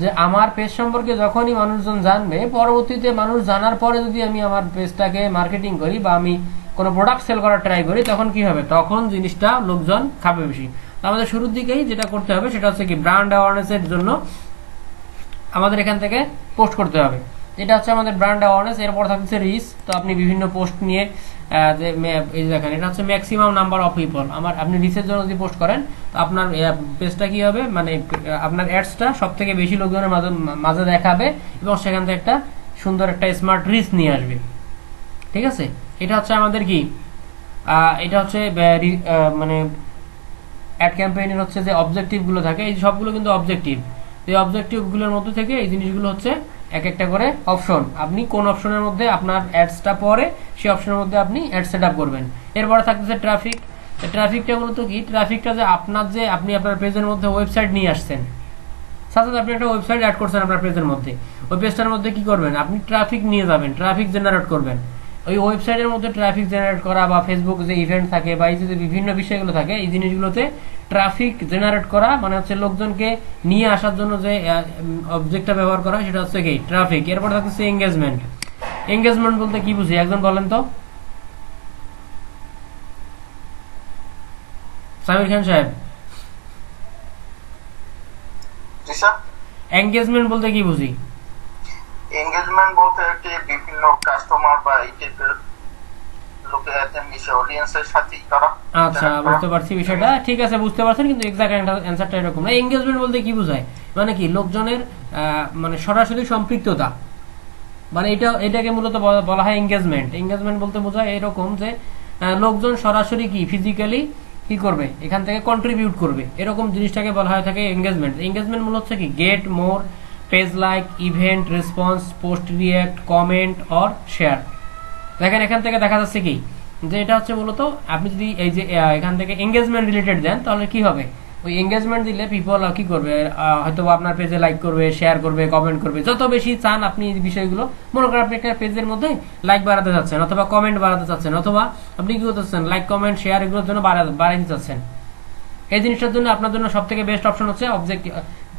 যে আমার পেজ সম্পর্কে যখনই মানুষজন জানবে, পরবর্তীতে মানুষ জানার পরে যদি আমি আমার পেজটাকে মার্কেটিং করি বা আমি কোনো প্রোডাক্ট সেল করার ট্রাই করি, তখন কি হবে, তখন জিনিসটা লোকজন খাবে বেশি। তো আমাদের শুরুর দিকেই যেটা করতে হবে সেটা হচ্ছে কি ব্র্যান্ড অ্যাওয়ারনেসের জন্য আমাদের এখান থেকে পোস্ট করতে হবে। এটা হচ্ছে আমাদের ব্র্যান্ড অ্যাওয়ারনেস। এরপর থাকছে রিচ। তো আপনি বিভিন্ন পোস্ট নিয়ে এই দেখেন এটা হচ্ছে ম্যাক্সিমাম নাম্বার অফ পিপল, আপনি রিচের জন্য যদি পোস্ট করেন, তো আপনার পেজটা কি হবে, মানে আপনার অ্যাডসটা সব থেকে বেশি লোকজনের মাঝে দেখাবে এবং সেখান থেকে একটা সুন্দর একটা স্মার্ট রিচ নিয়ে আসবে। ঠিক আছে, এটা হচ্ছে আমাদের কি এটা হচ্ছে মানে অ্যাড ক্যাম্পেইনের হচ্ছে যে অবজেক্টিভগুলো থাকে, এই সবগুলো কিন্তু অবজেক্টিভ। এই অবজেক্টিভগুলোর মধ্যে থেকে এই জিনিসগুলো হচ্ছে এক একটা করে অপশন, আপনি কোন অপশনের মধ্যে আপনার অ্যাডসটা পড়ে সেই অপশনের মধ্যে আপনি অ্যাড সেট আপ করবেন। এরপরে থাকতেছে ট্রাফিক। ট্রাফিকটা মূলত কি, ট্রাফিকটা যে আপনি আপনার পেজের মধ্যে ওয়েবসাইট নিয়ে আসছেন, সাথে আপনি একটা ওয়েবসাইট অ্যাড করছেন আপনার পেজের মধ্যে, ওই পেজটার মধ্যে কি করবেন, আপনি ট্রাফিক নিয়ে যাবেন, ট্রাফিক জেনারেট করবেন। ওই ওয়েবসাইটের মধ্যে ট্রাফিক জেনারেট করা বা ফেসবুক যে ইভেন্ট থাকে বা এই যে বিভিন্ন বিষয়গুলো থাকে, এই জিনিসগুলোতে ট্রাফিক জেনারেট করা মানে হচ্ছে লোকজনকে নিয়ে আসার জন্য যে অবজেক্টটা ব্যবহার করা, সেটা হচ্ছে কি ট্রাফিক। এরপর থাকছে এঙ্গেজমেন্ট। এঙ্গেজমেন্ট বলতে কি বুঝি, একজন বলেন তো, সামির খান সাহেব। এঙ্গেজমেন্ট বলতে কি বুঝি? এঙ্গেজমেন্ট বলতে কি বিভিন্ন কাস্টমার বা এই টাইপের লোকের অডিয়েন্সের সাথে করা। আচ্ছা, বুঝতে পারছি বিষয়টা, ঠিক আছে বুঝতে পারছেন, কিন্তু এক্সাক্ট অ্যানসারটা এরকম না। এঙ্গেজমেন্ট বলতে কি বোঝায়, মানে কি লোকজনের মানে সরাসরি সম্পৃক্ততা, মানে এটাকে মূলত বলা হয় এঙ্গেজমেন্ট। এঙ্গেজমেন্ট বলতে বোঝায় এরকম যে লোকজন সরাসরি কি ফিজিক্যালি কি করবে, এখান থেকে কন্ট্রিবিউট করবে, এরকম জিনিসটাকে বলা হয় থাকে এঙ্গেজমেন্ট। এঙ্গেজমেন্ট মূলত হচ্ছে কি get more, page like, event, response, post react, comment or share. দেখেন এখান থেকে দেখা যাচ্ছে কি যে এটা হচ্ছে মূলত আপনি যদি এই যে এখান থেকে এঙ্গেজমেন্ট রিলেটেড দেন তাহলে কি হবে, ওই এঙ্গেজমেন্ট দিলে পিপল কি করবে, হয়তো আপনার পেজে লাইক করবে, শেয়ার করবে, কমেন্ট করবে। যত বেশি চান আপনি এই বিষয়গুলো, মনে করেন আপনি একটা পেজের মধ্যে লাইক বাড়াতে চাচ্ছেন অথবা কমেন্ট বাড়াতে চাচ্ছেন, অথবা আপনি কি করতে চাচ্ছেন লাইক কমেন্ট শেয়ার এগুলোর জন্য বাড়াতে চাচ্ছেন, এই জিনিসটার জন্য আপনার জন্য সব থেকে বেস্ট অপশন হচ্ছে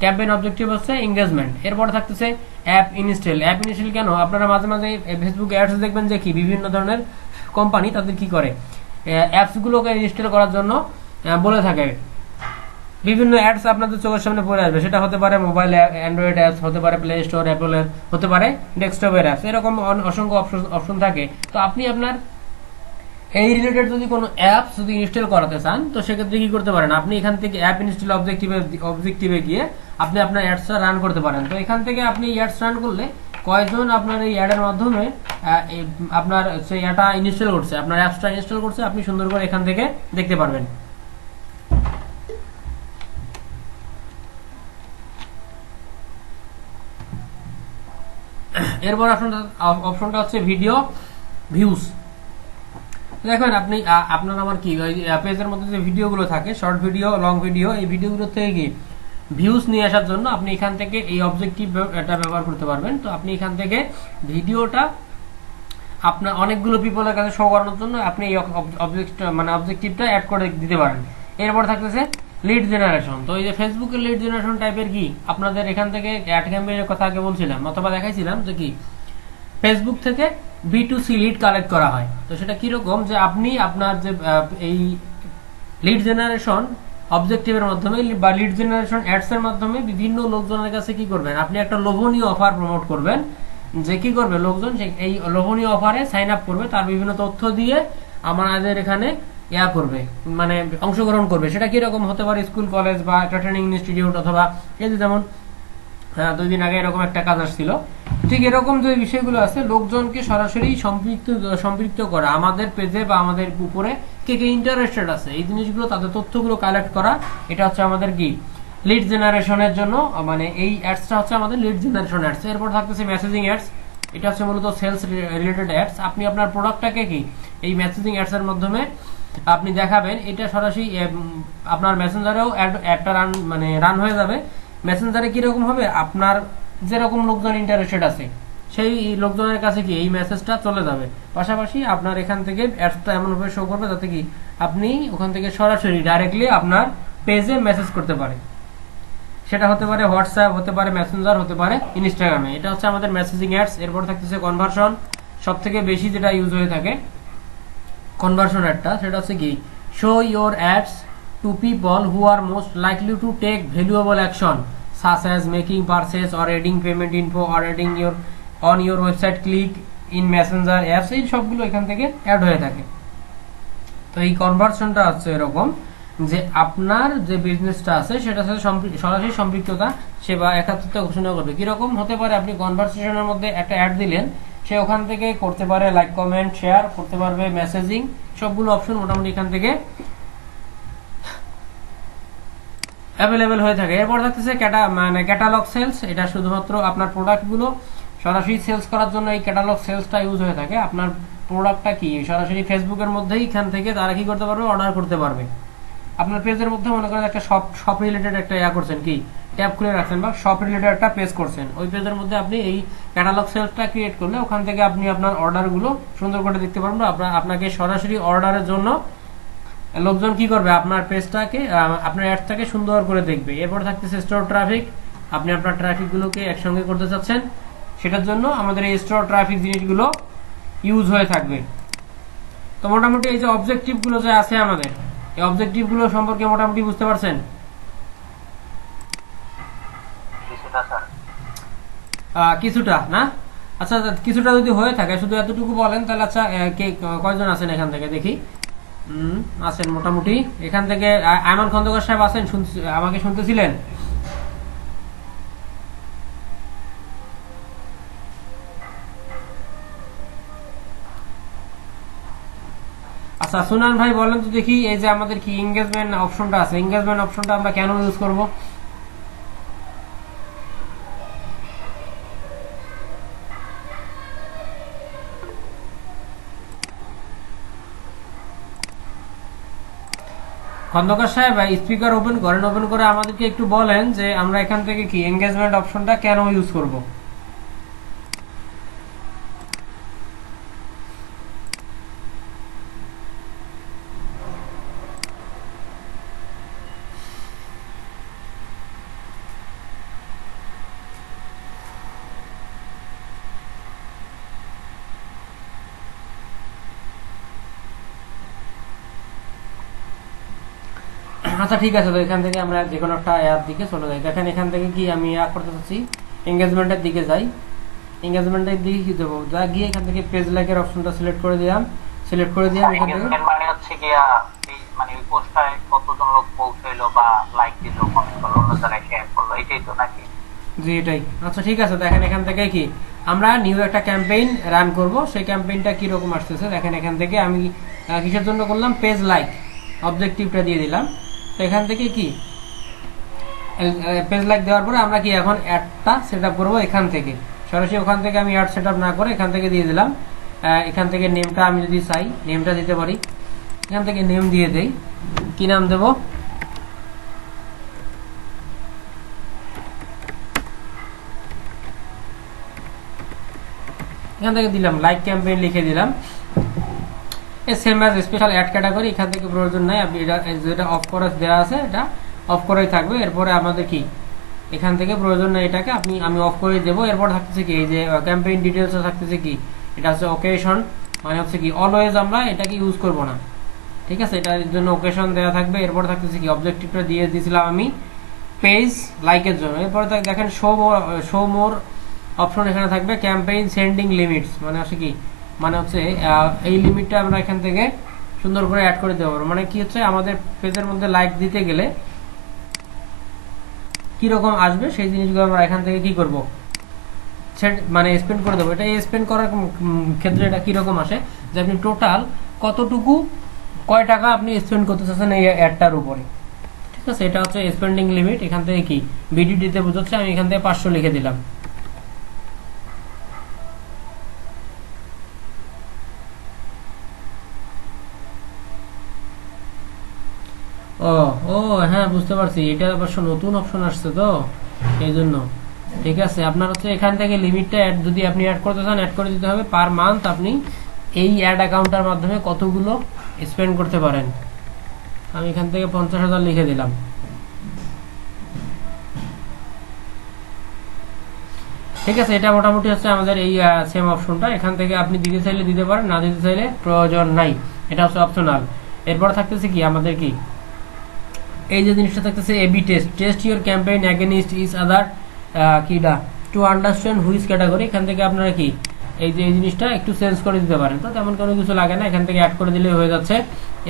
ক্যাম্পেইন অবজেক্টিভ হচ্ছে এঙ্গেজমেন্ট। এরপরে থাকতেছে অ্যাপ ইনস্টল। অ্যাপ ইনস্টল কেন, আপনারা মাঝে মাঝে ফেসবুক অ্যাডস দেখবেন যে কি বিভিন্ন ধরনের কোম্পানি তাদের কি করে অ্যাপসগুলোকে ইনস্টল করার জন্য বলে থাকে। বিভিন্ন অ্যাডস আপনাদের চোখের সামনে পড়ে আসবে, সেটা হতে পারে মোবাইল অ্যান্ড্রয়েড অ্যাপস, হতে পারে প্লে স্টোর অ্যাপলের, হতে পারে ডেস্কটপের অ্যাপস, এরকম অসংখ্য অপশন থাকে। তো আপনি আপনার এই রিলেটেড যদি কোনো অ্যাপস যদি ইনস্টল করাতে চান তো সেক্ষেত্রে কি করতে পারেন, আপনি এখান থেকে অ্যাপ ইনস্টল অবজেক্টিভে গিয়ে আপনি আপনার অ্যাডসটা রান করতে পারেন। তো এখান থেকে আপনি অ্যাডস রান করলে কয়জন আপনার এই অ্যাডের মাধ্যমে আপনার সেই অ্যাডটা ইনস্টল করছে, আপনার অ্যাপসটা ইনস্টল করছে, আপনি সুন্দর করে এখান থেকে দেখতে পারবেন। এরপর অপশনটা হচ্ছে ভিডিও ভিউজ। দেখেন আপনি আপনার আমার কি পেজের মধ্যে যে ভিডিওগুলো থাকে, শর্ট ভিডিও, লং ভিডিও, এই ভিডিওগুলো থেকে কি ভিউজ নিয়ে আসার জন্য আপনি এখান থেকে এই অবজেক্টিভ এটা ব্যবহার করতে পারবেন। তো আপনি এখান থেকে ভিডিওটা আপনার অনেকগুলো পিপলের কাছে শো করানোর জন্য আপনি এই অবজেক্টিভটা অ্যাড করে দিতে পারেন। এরপর থাকতেছে লিড জেনারেশন। তো এই যে ফেসবুকের লিড জেনারেশন টাইপের কি আপনাদের এখান থেকে অ্যাড ক্যাম্পেইনের কথা আগে বলছিলাম অথবা দেখাইছিলাম যে কি ফেসবুক থেকে B2C লিড কালেক্ট করা হয়। তো সেটা কিরকম, যে আপনি আপনার যে এই লিড জেনারেশন অবজেক্টিভের মাধ্যমে বা লিড জেনারেশন অ্যাডস এর মাধ্যমে বিভিন্ন লোকজনের কাছে কি করবেন, আপনি একটা লোভনীয় অফার প্রমোট করবেন, যে কি করবে লোকজন এই লোভনীয় অফারে সাইন আপ করবে, তার বিভিন্ন তথ্য দিয়ে আমাদের এখানে করবে, মানে অংশগ্রহণ করবে। সেটা কিরকম হতে পারে, স্কুল কলেজ বা একটা ট্রেনিং ইনস্টিটিউট, অথবা এই যে যেমন 2 দিন আগে এরকম একটা কাজ আসছিল, ঠিক এরকম যে বিষয়গুলো আছে লোকজনকে সরাসরি সম্পৃক্ত করা, আমাদের পেজে বা আমাদের উপরে কে কে ইন্টারেস্টেড আছে এই জিনিসগুলো, তাদের তথ্যগুলো কালেক্ট করা, এটা হচ্ছে আমাদের কি লিড জেনারেশনের জন্য, মানে এই অ্যাডসটা হচ্ছে আমাদের লিড জেনারেশন অ্যাডস। এরপর থাকতেছে মেসেজিং অ্যাডস। এটা হচ্ছে মূলত সেলস রিলেটেড অ্যাডস। আপনি আপনার প্রোডাক্টটাকে কি এই মেসেজিং অ্যাডস এর মাধ্যমে আপনি দেখাবেন, এটা সরাসরি আপনার মেসেঞ্জারেও অ্যাডটা রান হয়ে যাবে। মেসেঞ্জারে কিরকম হবে, আপনার যেরকম লোকজন ইন্টারেস্টেড আছে সেই লোকজনের কাছে কি এই মেসেজটা চলে যাবে, পাশাপাশি আপনার এখান থেকে অ্যাডসটা এমনভাবে শো করবে যাতে কি আপনি ওখান থেকে সরাসরি ডাইরেক্টলি আপনার পেজে মেসেজ করতে পারে। সেটা হতে পারে হোয়াটসঅ্যাপ, হতে পারে মেসেঞ্জার, হতে পারে ইনস্টাগ্রামে। এটা হচ্ছে আমাদের মেসেজিং অ্যাডস। এরপর থাকতেছে কনভার্সন। সব থেকে বেশি যেটা ইউজ হয়ে থাকে কনভার্সন অ্যাডটা, সেটা হচ্ছে কি show your ads to people who are most likely to take valuable action such as making purchase or adding payment info or adding on your website, click in messenger apps, এই সবগুলো এখান থেকে add হয়ে থাকে। তো এই কনভার্সনটা হচ্ছে এরকম যে আপনার যে বিজনেসটা আছে সেটার সাথে সরাসরি সম্পৃক্ততা সেবা একাত্মতা ঘোষণা করবে। কিরকম হতে পারে, আপনি কনভারসেশনের মধ্যে একটা অ্যাড দিলেন, সে ওখান থেকে করতে পারে লাইক কমেন্ট শেয়ার, করতে পারবে মেসেজিং, সবগুলো অপশন মোটামুটি এখান থেকে অ্যাভেলেবেল হয়ে থাকে। এরপর থাকতেছে ক্যাটালগ সেলস। এটা শুধুমাত্র আপনার প্রোডাক্টগুলো সরাসরি সেলস করার জন্য এই ক্যাটালগ সেলসটা ইউজ হয়ে থাকে। আপনার প্রোডাক্টটা কি সরাসরি ফেসবুকের মধ্যেই এখান থেকে তারা কি করতে পারবে, অর্ডার করতে পারবে। আপনার পেজের মধ্যে মনে করেন একটা শপ রিলেটেড একটা করছেন, কি ট্যাব খুলে রাখছেন বা শপ রিলেটেড একটা পেজ করছেন, ওই পেজের মধ্যে আপনি এই ক্যাটালগ সেলসটা ক্রিয়েট করলে ওখান থেকে আপনি আপনার অর্ডারগুলো সুন্দর করে দেখতে পারবেন। আপনাকে সরাসরি অর্ডারের জন্য লোকজন কি করবে, আপনার পেজটাকে আপনার অ্যাডটাকে সুন্দর করে দেখবে। এরপর থাকতেছে স্টোর ট্রাফিক। আপনি আপনার ট্রাফিকগুলোকে একসঙ্গে করতে চাচ্ছেন, সেটার জন্য আমাদের এই স্টোর ট্রাফিক জিনিসগুলো ইউজ হয়ে থাকবে। তো মোটামুটি এই যে অবজেক্টিভগুলো যে আছে আমাদের, এই অবজেক্টিভগুলো সম্পর্কে মোটামুটি বুঝতে পারছেন? কিছুটা না? আচ্ছা, কিছুটা যদি হয়ে থাকে শুধু এতটুকু বলেন তাহলে। আচ্ছা, কে কয়জন আছেন এখান থেকে দেখি? আছেন মোটামুটি। এখান থেকে আয়মান খন্দকার সাহেব আছেন, আমাকে শুনতেছিলেন? আচ্ছা সুনান ভাই বলেন তো দেখি, এই যে আমাদের কি এঙ্গেজমেন্ট অপশনটা আছে, এঙ্গেজমেন্ট অপশনটা আমরা কেন ইউজ করব? খন্দকার সাহেব স্পিকার ওপেন করেন, ওপেন করে আমাদেরকে একটু বলেন যে আমরা এখান থেকে কি এঙ্গেজমেন্ট অপশনটা কেন ইউজ করব? আচ্ছা ঠিক আছে, তো এখান থেকে আমরা যে কোনো একটা অ্যাপ দিকে চলে যাই। দেখেন এখান থেকে কি আমি করতে চাচ্ছি, এঙ্গেজমেন্টের দিকে যাই। এঙ্গেজমেন্টের দিকে কি দেবো, যা গিয়ে এখান থেকে পেজ লাইকের অপশনটা সিলেক্ট করে দিলাম। সিলেক্ট করে দিয়ে এখান থেকে মানে হচ্ছে গিয়া এই মানে ওই পোস্টটায় কতজন লোক পৌঁছাইলো বা লাইক দিলো, কমেন্ট করলো, অন্য জায়গায় শেয়ার করলো, এটাই তো নাকি? জি এটাই। আচ্ছা ঠিক আছে, দেখেন এখান থেকে কি আমরা নিউ একটা ক্যাম্পেইন রান করব। সেই ক্যাম্পেইনটা কি রকম আসতেছে দেখেন। এখান থেকে আমি কিসের জন্য করলাম, পেজ লাইক অবজেক্টিভটা দিয়ে দিলাম। তো এখান থেকে কি পেজ লাইক দেওয়ার পরে আমরা কি এখন অ্যাডটা সেট আপ করবো এখান থেকে। সরাসরি ওখান থেকে আমি অ্যাড সেট আপ না করে এখান থেকে দিয়ে দিলাম। এখান থেকে নেমটা আমি যদি চাই নেমটা দিতে পারি, এখান থেকে নেম দিয়ে দেই। কি নাম দেব, এখান থেকে দিলাম লাইক ক্যাম্পেইন লিখে দিলাম। Same as special add category, এখান থেকে প্রয়োজন নাই। আপনি এটা যেটা অফ করে দেওয়া আছে এটা অফ করেই থাকবে। এরপরে আমাদের কি এখান থেকে প্রয়োজন নেই, এটাকে আমি অফ করে দেবো। এরপর থাকতেছে কি এই যে ক্যাম্পেইন ডিটেলস থাকতেছে কি, এটা হচ্ছে ওকেশন, মানে হচ্ছে কি অলওয়েজ আমরা এটাকে ইউজ করব না, ঠিক আছে, এটার জন্য ওকেশন দেওয়া থাকবে। এরপর থাকতেছে কি অবজেক্টিভটা দিয়ে দিয়েছিলাম আমি পেজ লাইকের জন্য। এরপরে দেখেন শো মোর অপশন এখানে থাকবে, ক্যাম্পেইন সেন্ডিং লিমিটস, মানে হচ্ছে কি মানে হচ্ছে এই লিমিটটা আমরা এখান থেকে সুন্দর করে অ্যাড করে দেবো। মানে কি হচ্ছে আমাদের পেজের মধ্যে লাইক দিতে গেলে কিরকম আসবে সেই জিনিসগুলো আমরা এখান থেকে কি করব, মানে স্পেন্ড করে দেবো। এটা স্পেন্ড করার ক্ষেত্রে এটা কিরকম আসে যে আপনি টোটাল কতটুকু কয় টাকা আপনি স্পেন্ড করতে চাচ্ছেন এই অ্যাডটার উপরে, ঠিক আছে। এটা হচ্ছে স্পেন্ডিং লিমিট। এখান থেকে কি বিডিডিতে বোঝাচ্ছে, আমি এখান থেকে 500 লিখে দিলাম। ও ও হ্যাঁ বুঝতে পারছি, এটা অবশ্য নতুন অপশন আসছে তো এই জন্য। ঠিক আছে, আপনার হচ্ছে এখান থেকে লিমিটটা যদি আপনি অ্যাড করতে চান অ্যাড করে দিতে হবে। পার মান্থ আপনি এই অ্যাড অ্যাকাউন্টের মাধ্যমে কতগুলো স্পেন্ড করতে পারেন। আমি এখান থেকে 50,000 লিখে দিলাম। ঠিক আছে, এটা মোটামুটি হচ্ছে আমাদের এই সেম অপশনটা। এখান থেকে আপনি দিতে চাইলে দিতে পারেন, না দিতে চাইলে প্রয়োজন নাই, এটা হচ্ছে অপশনাল। এরপর থাকতেছে কি আমাদের কি এই যে জিনিসটা থাকতেছে AB test your campaign against each other কিডা টু আন্ডারস্ট্যান্ড হুইচ ক্যাটাগরি। এখান থেকে আপনারা কি এই যে এই জিনিসটা একটু চেঞ্জ করে দিতে পারেন, তো তেমন কোনো কিছু লাগে না, এখান থেকে অ্যাড করে দিলে হয়ে যাচ্ছে।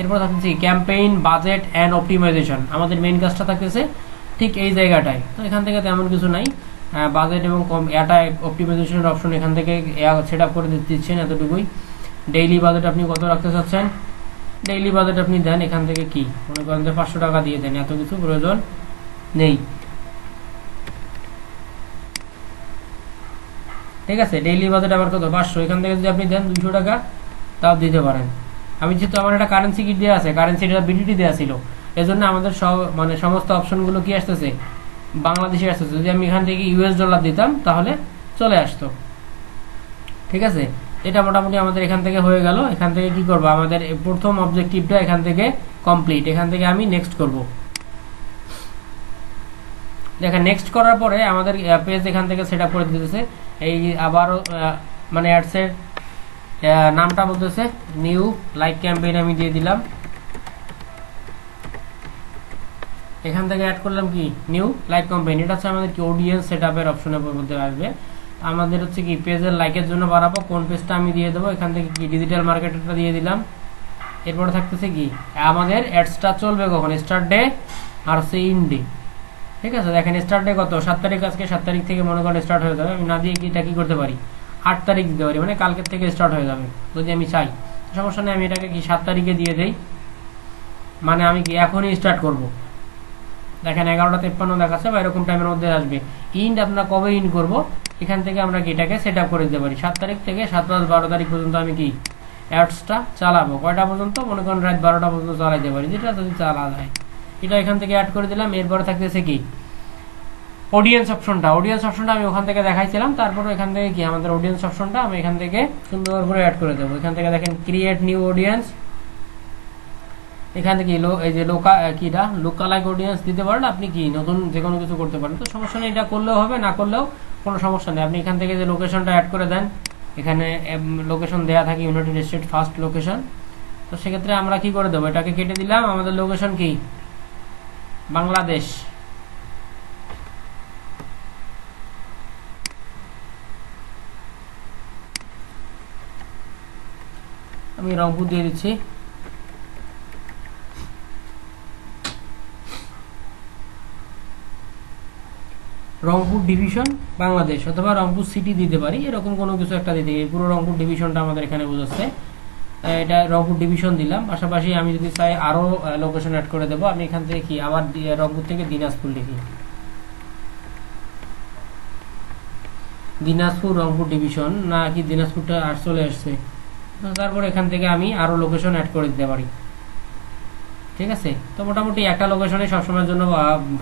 এরপর থাকতেছে ক্যাম্পেইন বাজেট অ্যান্ড অপটিমাইজেশন, আমাদের মেইন কাজটা থাকতেছে ঠিক এই জায়গাটায়। তো এখান থেকে তেমন কিছু নাই, বাজেট এবং এটা অপটিমাইজেশনের অপশন এখান থেকে সেট আপ করে দিচ্ছেন, এতটুকুই। ডেইলি বাজেট আপনি কত রাখতে চাচ্ছেন, ডেইলি বাজেট আপনি দেন এখান থেকে কি মনে করেন যে 500 টাকা দিয়ে দেন, এত কিছু প্রয়োজন নেই, ঠিক আছে। ডেইলি বাজেট আবার কত 500, এখান থেকে যদি আপনি দেন 200 টাকা তাও দিতে পারেন। আমি যেহেতু আমার একটা কারেন্সি কিট দেওয়া আছে, কারেন্সিটা বিডিটি দেওয়া ছিল, এজন্য আমাদের সব মানে সমস্ত অপশনগুলো কি আসতেছে বাংলাদেশে আসতেছে। যদি আমি এখান থেকে ইউএস ডলার দিতাম তাহলে চলে আসতো, ঠিক আছে। এটা মোটামুটি আমাদের এখান থেকে হয়ে গেল। এখান থেকে কি করব, আমাদের প্রথম অবজেক্টিভটা এখান থেকে কমপ্লিট। এখান থেকে আমি নেক্সট করব। দেখেন নেক্সট করার পরে আমাদের পেজ এখান থেকে সেট আপ করে দিতেছে। এই আবারও মানে অ্যাডসের নামটা বলতেছে নিউ লাইক ক্যাম্পেইন, আমি দিয়ে দিলাম। এখান থেকে অ্যাড করলাম কি নিউ লাইক ক্যাম্পেইন। এটা হচ্ছে আমাদের কি অডিয়েন্স সেট আপের অপশনের মধ্যে আসবে। আমাদের হচ্ছে কি পেজের লাইকের জন্য বাড়াবো, কোন পেজটা আমি দিয়ে দেবো, এখান থেকে কি ডিজিটাল মার্কেটারটা দিয়ে দিলাম। এরপরে থাকতেছে কি আমাদের অ্যাডসটা চলবে কখন, স্টার্ট ডে আর হচ্ছে ইন ডে, ঠিক আছে। দেখেন স্টার্ট ডে কত 7 তারিখ, আজকে 7 তারিখ থেকে মনে করেন স্টার্ট হয়ে যাবে। আমি না দিয়ে কি এটা কি করতে পারি 8 তারিখ দিতে পারি, মানে কালকের থেকে স্টার্ট হয়ে যাবে যদি আমি চাই। সমস্যা নেই, আমি এটাকে কি 7 তারিখে দিয়ে দেই, মানে আমি কি এখনই স্টার্ট করব। দেখেন 11:53 দেখাচ্ছে বা এরকম টাইমের মধ্যে আসবে। ইন্ড আমরা কবে ইন্ড করব, এখান থেকে আমরা কি এটাকে সেট আপ করে দিতে পারি। 7 তারিখ থেকে 7-12 তারিখ পর্যন্ত আমি কি অ্যাডসটা চালাবো। কয়টা পর্যন্ত, মনে করেন রাত 12টা পর্যন্ত চালাইতে পারি, যেটা যদি চালা যায়। এটা এখান থেকে অ্যাড করে দিলাম। এরপরে থাকতেছে কি অডিয়েন্স অপশনটা। অডিয়েন্স অপশনটা আমি ওখান থেকে দেখাইছিলাম। তারপরে এখান থেকে কি আমাদের অডিয়েন্স অপশনটা আমি এখান থেকে সুন্দর করে অ্যাড করে দেবো। এখান থেকে দেখেন ক্রিয়েট নিউ অডিয়েন্স, এখান থেকে এই যে লোকালাইক অডিয়েন্স দিতে পারেন। আপনি কি নতুন যে কোনো কিছু করতে পারেন, তো সমস্যা নেই। এটা করলেও হবে, না করলেও কোনো সমস্যা নেই। আপনি এখান থেকে যে লোকেশনটা অ্যাড করে দেন, এখানে লোকেশন দেয়া থাকে ইউনাইটেড স্টেট ফার্স্ট লোকেশন। তো সেক্ষেত্রে আমরা কি করে দেবো, এটাকে কেটে দিলাম। আমাদের লোকেশন কি বাংলাদেশ। আমি রংপুর দিয়ে দিচ্ছি। রংপুর ডিভিশন বাংলাদেশ, অথবা রংপুর সিটি দিতে পারি, এরকম কোনো কিছু একটা দিতে। পুরো রংপুর ডিভিশনটা আমাদের এখানে বোঝাচ্ছে। এটা রংপুর ডিভিশন দিলাম। পাশাপাশি আমি যদি চাই আরো লোকেশন অ্যাড করে দেবো, আমি এখান থেকে কি আবার রংপুর থেকে দিনাজপুর লিখি, দিনাজপুর রংপুর ডিভিশন, না কি দিনাজপুরটা আর চলে আসছে। তারপর এখান থেকে আমি আরো লোকেশন অ্যাড করে দিতে পারি। ঠিক আছে, তো মোটামুটি একটা লোকেশনে সবসময়ের জন্য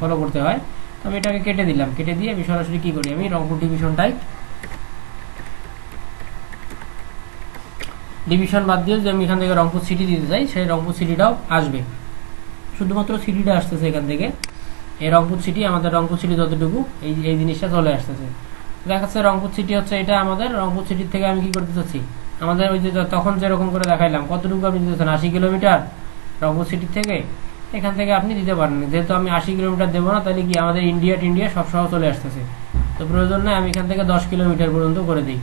ফলো করতে হয়। তো আমি এটাকে কেটে দিলাম। কেটে দিয়ে আমি সরাসরি কি করি, আমি রংপুর ডিভিশনটাই ডিভিশন বাদ দিয়ে যদি আমি এখান থেকে রংপুর সিটি দিতে চাই, সেই রংপুর সিটিটাও আসবে। শুধুমাত্র সিটিটা আসতেছে এখান থেকে। এই রংপুর সিটি, আমাদের রংপুর সিটি যতটুকু এই জিনিসটা চলে আসতেছে। দেখা যাচ্ছে রংপুর সিটি হচ্ছে এটা আমাদের। রংপুর সিটির থেকে আমি কি করতে চাচ্ছি, আমাদের ওই যে তখন যেরকম করে দেখাইলাম, কতটুকু আপনি দিতেছেন 80 কিলোমিটার রংপুর সিটির থেকে। এখান থেকে আপনি দিতে পারেন। যেহেতু আমি 80 কিলোমিটার দেবো না, তাহলে কি আমাদের ইন্ডিয়া সব সহ চলে আসতেছে। তো প্রয়োজন নেই, আমি এখান থেকে 10 কিলোমিটার পর্যন্ত করে দিই।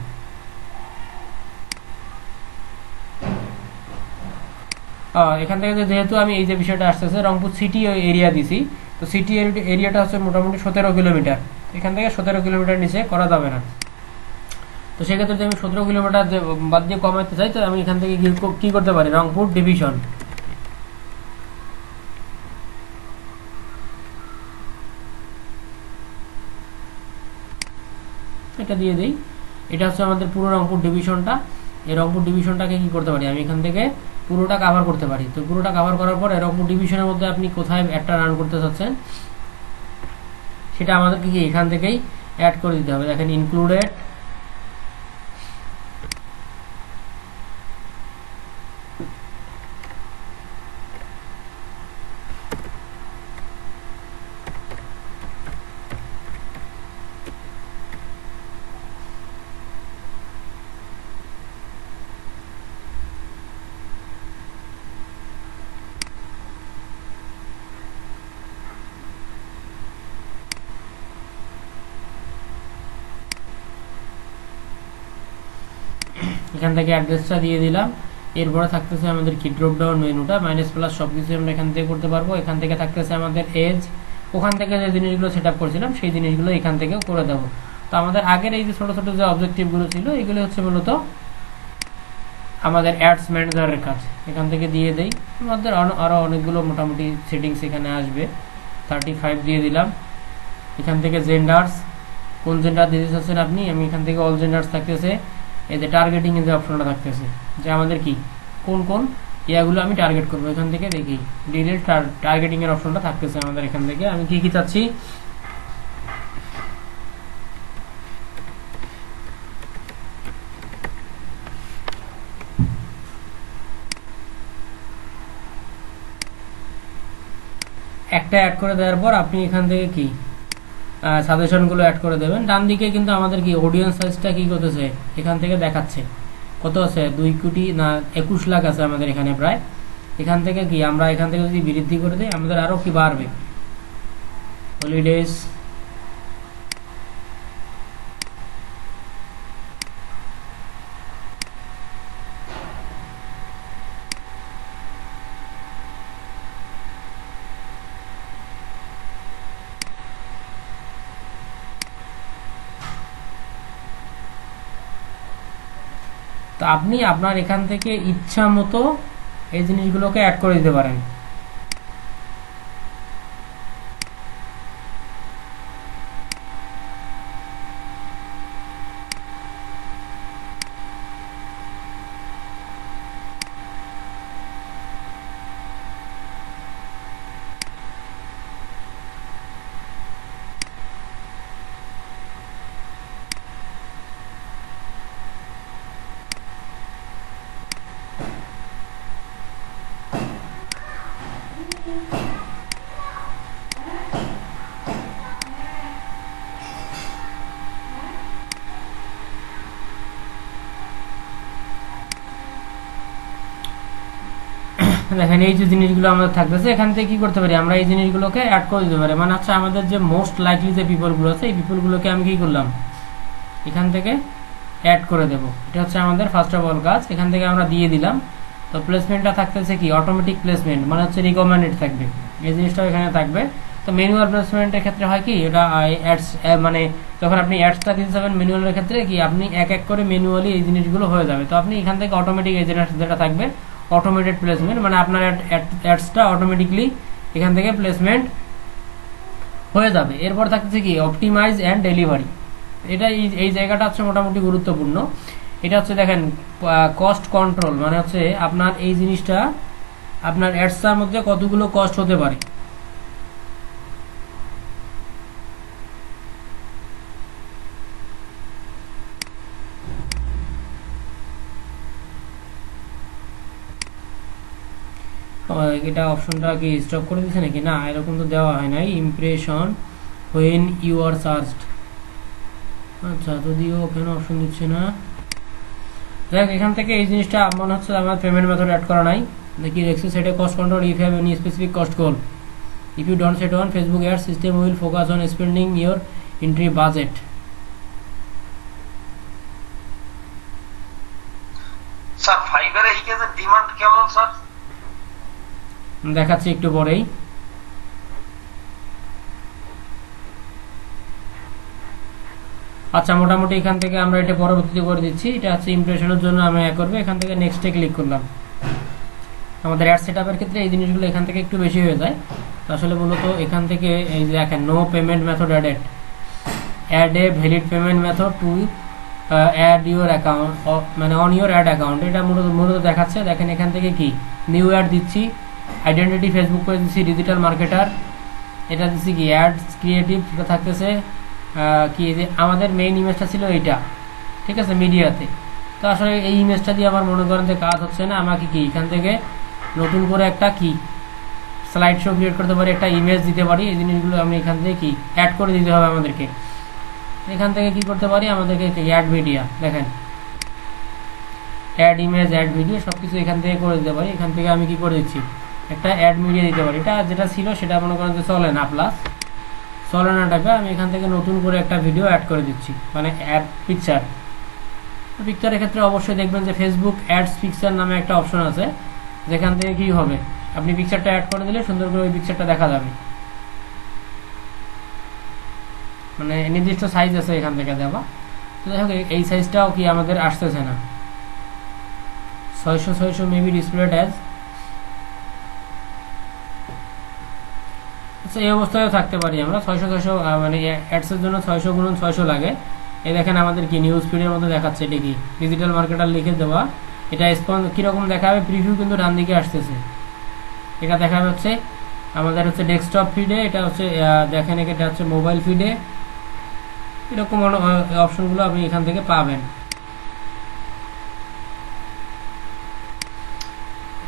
এখান থেকে যেহেতু আমি এই যে বিষয়টা আসতেছে রংপুর সিটি এরিয়া দিছি, তো সিটি এরিয়াটা হচ্ছে মোটামুটি 17 কিলোমিটার। এখান থেকে 17 কিলোমিটার নিচে করা যাবে না। তো সেক্ষেত্রে যদি আমি 17 কিলোমিটার বাদ দিয়ে কমাইতে চাই, তো আমি এখান থেকে কি করতে পারি, রংপুর ডিভিশন, এটা দিয়ে দিই। এটা হচ্ছে আমাদের পুরো রংপুর ডিভিশনটা। এই রংপুর ডিভিশনটাকে কি করতে পারি, আমি এখান থেকে পুরোটা কভার করতে পারি। তো পুরোটা কভার করার পরে রংপুর ডিভিশনের মধ্যে আপনি কোথায় একটা রান করতে চাচ্ছেন, সেটা আমাদেরকে কি এখান থেকেই অ্যাড করে দিতে হবে। দেখেন ইনক্লুডেড, এখান থেকে অ্যাড্রেসটা দিয়ে দিলাম। এরপরে থাকতেছে আমাদের কি ড্রপ ডাউন মেনুটা, মাইনাস প্লাস সবকিছু আমরা এখান থেকে করতে পারবো। এখান থেকে থাকতেছে আমাদের এজ, ওখান থেকে যে জিনিসগুলো সেট আপ করছিলাম সেই জিনিসগুলো এখান থেকেও করে দেবো। তো আমাদের আগের এই যে ছোট ছোট যে অবজেক্টিভগুলো ছিল, এগুলো হচ্ছে মূলত আমাদের অ্যাডস ম্যানেজারের কাজ। এখান থেকে দিয়ে দেই। আমাদের আরো অনেকগুলো মোটামুটি সেটিংস এখানে আসবে। 35 দিয়ে দিলাম। এখান থেকে জেন্ডার্স, কোন জেন্ডার দিতে চাচ্ছেন আপনি, আমি এখান থেকে অল জেন্ডার্স থাকতেছে। এই যে টার্গেটিং এর যে অপশনটা থাকতেছে, যে আমাদের কি কোন কোন ইয়াগুলো আমি টার্গেট করবো, এখান থেকে দেখি ডিটেইল টার্গেটিং এর অপশনটা থাকতেছে আমাদের এখান থেকে। আমি কি কি চাচ্ছি, একটা অ্যাড করে দেওয়ার পর আপনি এখান থেকে কি সাজেশনগুলো অ্যাড করে দেবেন। ডান দিকে কিন্তু আমাদের কি অডিয়েন্স সাইজটা কি করতেছে, এখান থেকে দেখাচ্ছে কত আছে, 2 কোটি না 21 লাখ আছে আমাদের এখানে প্রায়। এখান থেকে কি আমরা এখান থেকে যদি বৃদ্ধি করে দিই, আমাদের আরো কি বাড়বে। হলিডেজ, তো আপনি আপনার এখান থেকে ইচ্ছা মতো এই জিনিসগুলোকে অ্যাড করে দিতে পারেন। দেখেন এই যে জিনিসগুলো আমাদের থাকতেছে, এখান থেকে কি করতে পারি আমরা এই জিনিসগুলোকে অ্যাড করে দিতে পারি। মানে হচ্ছে আমাদের যে মোস্ট লাইকলি যে পিপলগুলো আছে এই পিপলগুলোকে আমি কি করলাম এখান থেকে অ্যাড করে দেব। এটা হচ্ছে আমাদের ফার্স্ট অফ অল কাজ। এখান থেকে আমরা দিয়ে দিলাম। তো প্লেসমেন্টটা থাকতেছে কি অটোমেটিক প্লেসমেন্ট, মানে হচ্ছে রিকমেন্ডেড থাকবে, এই জিনিসটাও এখানে থাকবে। তো ম্যানুয়াল প্লেসমেন্টের ক্ষেত্রে হয় কি এটা অ্যাডস, মানে যখন আপনি অ্যাডসটা দিতে যাবেন ম্যানুয়ালের ক্ষেত্রে কি আপনি এক এক করে ম্যানুয়ালি এই জিনিসগুলো হয়ে যাবে। তো আপনি এখান থেকে অটোমেটিক এই যেটা থাকবে অটোমেটেড প্লেসমেন্ট, মানে আপনার অ্যাডসটা অটোমেটিকলি এখান থেকে প্লেসমেন্ট হয়ে যাবে। এরপর থাকতেছে কি অপটিমাইজ অ্যান্ড ডেলিভারি। এটা এই জায়গাটা হচ্ছে মোটামুটি গুরুত্বপূর্ণ। এটা হচ্ছে দেখেন কস্ট কন্ট্রোল, মানে হচ্ছে আপনার এই জিনিসটা আপনার অ্যাডসটার মধ্যে কতগুলো কস্ট হতে পারে। এটা অপশনটা কি স্টপ করে দিচ্ছে নাকি? না, এরকম তো দেওয়া হয় নাই। Impression when you are searched, আচ্ছা যদিও কেন অপশন দিচ্ছে না। দেখ এখান থেকে এই জিনিসটা মনে হচ্ছে আমার পেমেন্ট মেথড অ্যাড করা নাই। দেখি রেক্সি সেটে cost control if have any specific cost goal, if you don't set on Facebook ad system will focus on spending your entire budget. Sir ফাইবারে এই কেসের ডিমান্ড কেমন স্যার? দেখাচ্ছি একটু পরেই। আচ্ছা মোটামুটি এখান থেকে আমরা এটা পরবর্তীতে করে দিচ্ছি। এটা হচ্ছে ইমপ্রেশনের জন্য আমি করবো। এখান থেকে নেক্সটে ক্লিক করলাম। আমাদের অ্যাড সেটআপের ক্ষেত্রে এই জিনিসগুলো এখান থেকে একটু বেশি হয়ে যায়। আসলে মূলত এখান থেকে এই যে দেখেন no payment method added, add a valid payment method to add your account, মানে অন ইউর অ্যাড অ্যাকাউন্ট, এটা মূলত দেখাচ্ছে। দেখেন এখান থেকে কি নিউ অ্যাড দিচ্ছি, আইডেন্টিটি ফেসবুক করে দিচ্ছি, ডিজিটাল মার্কেটার, এটা দিচ্ছি কি অ্যাড ক্রিয়েটিভ, এটা থাকতেছে কি যে আমাদের মেইন ইমেজটা ছিল এইটা, ঠিক আছে, মিডিয়াতে। তো আসলে এই ইমেজটা দিয়ে আমার মনে করেন যে কাজ হচ্ছে না, আমাকে কি এখান থেকে নতুন করে একটা কি স্লাইড শো ক্রিয়েট করতে পারি, একটা ইমেজ দিতে পারি। এই জিনিসগুলো আমি এখান থেকে কি অ্যাড করে দিতে হবে আমাদেরকে। এখান থেকে কি করতে পারি আমাদেরকে অ্যাড মিডিয়া, দেখেন অ্যাড ইমেজ অ্যাড ভিডিও সব কিছু এখান থেকে করে দিতে পারি। এখান থেকে আমি কি করে দিচ্ছি একটা অ্যাড মিডিয়া দিতে পারি। এটা যেটা ছিল সেটা মনে করেন যে চলে না, প্লাস চলে না টাইপে আমি এখান থেকে নতুন করে একটা ভিডিও অ্যাড করে দিচ্ছি, মানে অ্যাড পিকচার। পিকচারের ক্ষেত্রে অবশ্যই দেখবেন যে ফেসবুক অ্যাডস পিকচার নামে একটা অপশন আছে, যেখান থেকে কি হবে আপনি পিকচারটা অ্যাড করে দিলে সুন্দর করে ওই পিকচারটা দেখা যাবে। মানে নির্দিষ্ট সাইজ আছে এখান থেকে দেওয়া। তো যাই হোক এই সাইজটাও কি আমাদের আসতেছে না, 600 মেবি ডিসপ্লেড অ্যাজ। আচ্ছা এই অবস্থায়ও থাকতে পারি আমরা। 600 মানে অ্যাডসের জন্য 600 × 600 লাগে। এই দেখেন আমাদের কি নিউজ ফিডের মধ্যে দেখাচ্ছে, এটা কি ডিজিটাল মার্কেটার লিখে দেওয়া। এটা কিরকম দেখাবে, প্রিভিউ কিন্তু ডান দিকে আসতেছে। এটা দেখাবে হচ্ছে আমাদের হচ্ছে ডেস্কটপ ফিডে, এটা হচ্ছে দেখেন এটা হচ্ছে মোবাইল ফিডে। এরকম অপশনগুলো আপনি এখান থেকে পাবেন।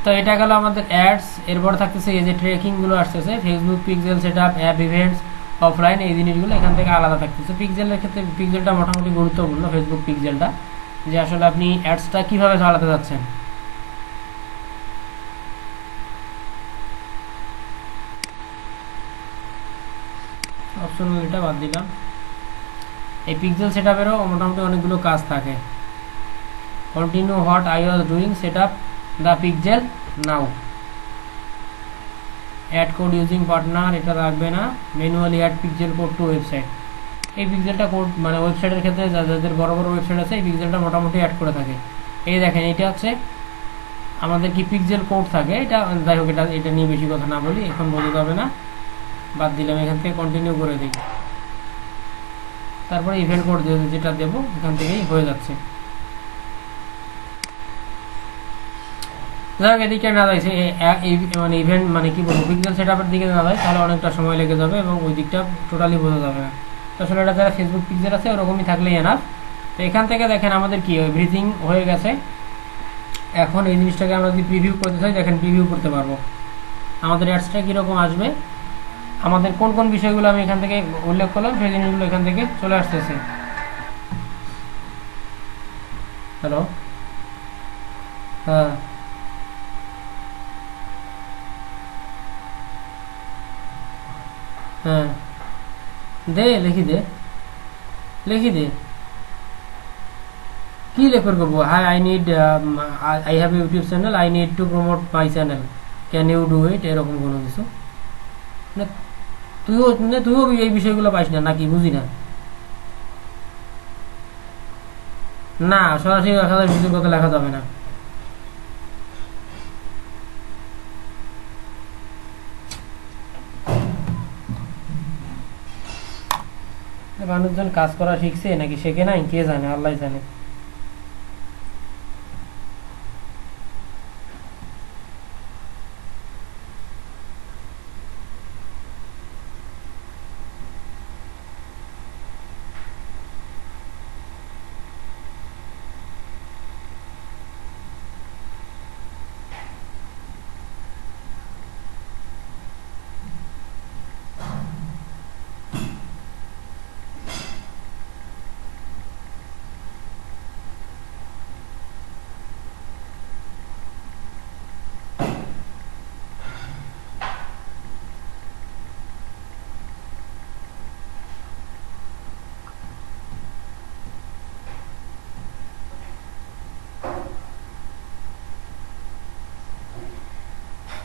তো এটা গেল আমাদের অ্যাডস। এরপর থাকতেছে এই যে ট্রেকিং গুলো আসতেছে, Facebook pixel setup, app events, offline, এই জিনিসগুলো এখান থেকে আলাদা থাকতেছে। পিক্সেলের ক্ষেত্রে পিক্সেলটা মোটামুটি গুরুত্বপূর্ণ, ফেসবুক পিক্সেলটা, যে আসলে আপনি অ্যাডসটা কিভাবে চালাতে যাচ্ছেন। অপশনাল এটা বাদ দিলাম। এই পিক্সেল সেটআপেরও মোটামুটি অনেকগুলো কাজ থাকে। Continue what I was doing, setup the pixel now, add code using partner, এটা রাখবে না। Manually add pixel code to website, এই পিক্সেলটা কোড মানে ওয়েবসাইটের ক্ষেত্রে যাদের বড় বড় ওয়েবসাইট আছে এই পিক্সেলটা মোটামুটি অ্যাড করে থাকে। এই দেখেন এটা হচ্ছে আমাদের কি পিক্সেল কোড থাকে, এটা যাই হোক, এটা নিয়ে বেশি কথা না বলি, এখন বলতে হবে না, বাদ দিলাম। এখান থেকে কন্টিনিউ করে দিই, তারপরে ইভেন্ট কোড যেটা দেবো এখান থেকেই হয়ে যাচ্ছে। যাই হোক, এদিকে না যাইছে মানে ইভেন্ট মানে কি বলবো, পিক্সেল সেটআপের দিকে না যায় তাহলে অনেকটা সময় লেগে যাবে এবং ওই দিকটা টোটালি বোঝা যাবে না। তো আসলে এটা যারা ফেসবুক পিক্সেল আছে ওরকমই থাকলেই এনাফ। তো এখান থেকে দেখেন আমাদের কি এভরিথিং হয়ে গেছে। এখন এই জিনিসটাকে আমরা যদি প্রিভিউ করতে চাই, দেখেন প্রিভিউ করতে পারবো। আমাদের অ্যাডসটা কীরকম আসবে, আমাদের কোন কোন বিষয়গুলো আমি এখান থেকে উল্লেখ করলাম সেই জিনিসগুলো এখান থেকে চলে আসতেছে। হ্যালো, হ্যাঁ হ্যাঁ, দে লিখি দে, লিখি দে, কি রেফার করবো? Hi, I need, I have YouTube channel, I need to promote my channel, can you do it, এরকম কোনো কিছু না। তুইও এই বিষয়গুলো পাইস না নাকি, বুঝি না। না, সরাসরি 1000 ভিডিওর কথা লেখা যাবে না। মানুষজন কাজ করা শিখছে নাকি শেখে নাই, কে জানে, আল্লাহ জানে।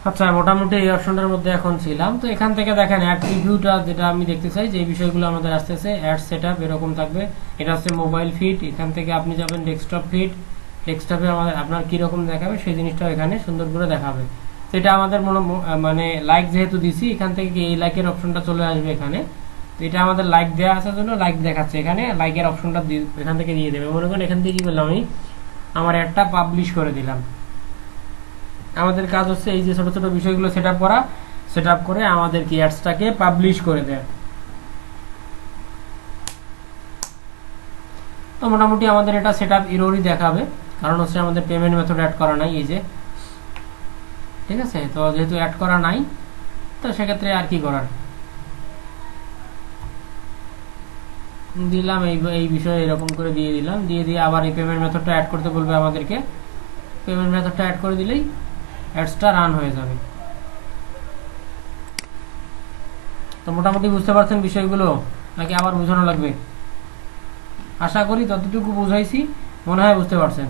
আচ্ছা, মোটামুটি এই অপশনটার মধ্যে এখন ছিলাম। তো এখান থেকে দেখেন অ্যাড প্রিভিউটা যেটা আমি দেখতে চাই, যে বিষয়গুলো আমাদের আসতেছে, অ্যাড সেটআপ এরকম থাকবে। এটা হচ্ছে মোবাইল ফিড, এখান থেকে আপনি যাবেন ডেস্কটপ ফিড, ডেস্কটপে আমাদের আপনার কীরকম দেখাবে সেই জিনিসটাও এখানে সুন্দর করে দেখাবে। তো এটা আমাদের মানে লাইক যেহেতু দিছি, এখান থেকে এই লাইকের অপশনটা চলে আসবে এখানে। তো এটা আমাদের লাইক দেওয়া আসার জন্য লাইক দেখাচ্ছে এখানে, লাইকের অপশনটা এখান থেকে দিয়ে দেবে। মনে করেন এখান থেকে কি করলাম, আমি আমার অ্যাডটা পাবলিশ করে দিলাম। আমাদের কাজ হচ্ছে এই যে ছোট ছোট বিষয়গুলো সেটআপ করা, সেটআপ করে আমাদের কি অ্যাডসটাকে পাবলিশ করে দেয়। তো মোটামুটি আমাদের এটা সেটআপ এররই দেখাবে, কারণ হচ্ছে আমাদের পেমেন্ট মেথড অ্যাড করা নাই এই যে, ঠিক আছে। তো যেহেতু অ্যাড করা নাই, তো সেক্ষেত্রে আর কি করার, দিলাম এই বিষয়ে এরকম করে দিয়ে দিলাম, দিয়ে আবার এই পেমেন্ট মেথডটা অ্যাড করতে বলবে আমাদেরকে। পেমেন্ট মেথডটা অ্যাড করে দিলেই অ্যাডসটা রান হয়ে যাবে। তো মোটামুটি বুঝতে পারছেন বিষয়গুলো, নাকি আবার বোঝানো লাগবে? আশা করি ততটুকু বুঝাইছি, মনে হয় বুঝতে পারছেন।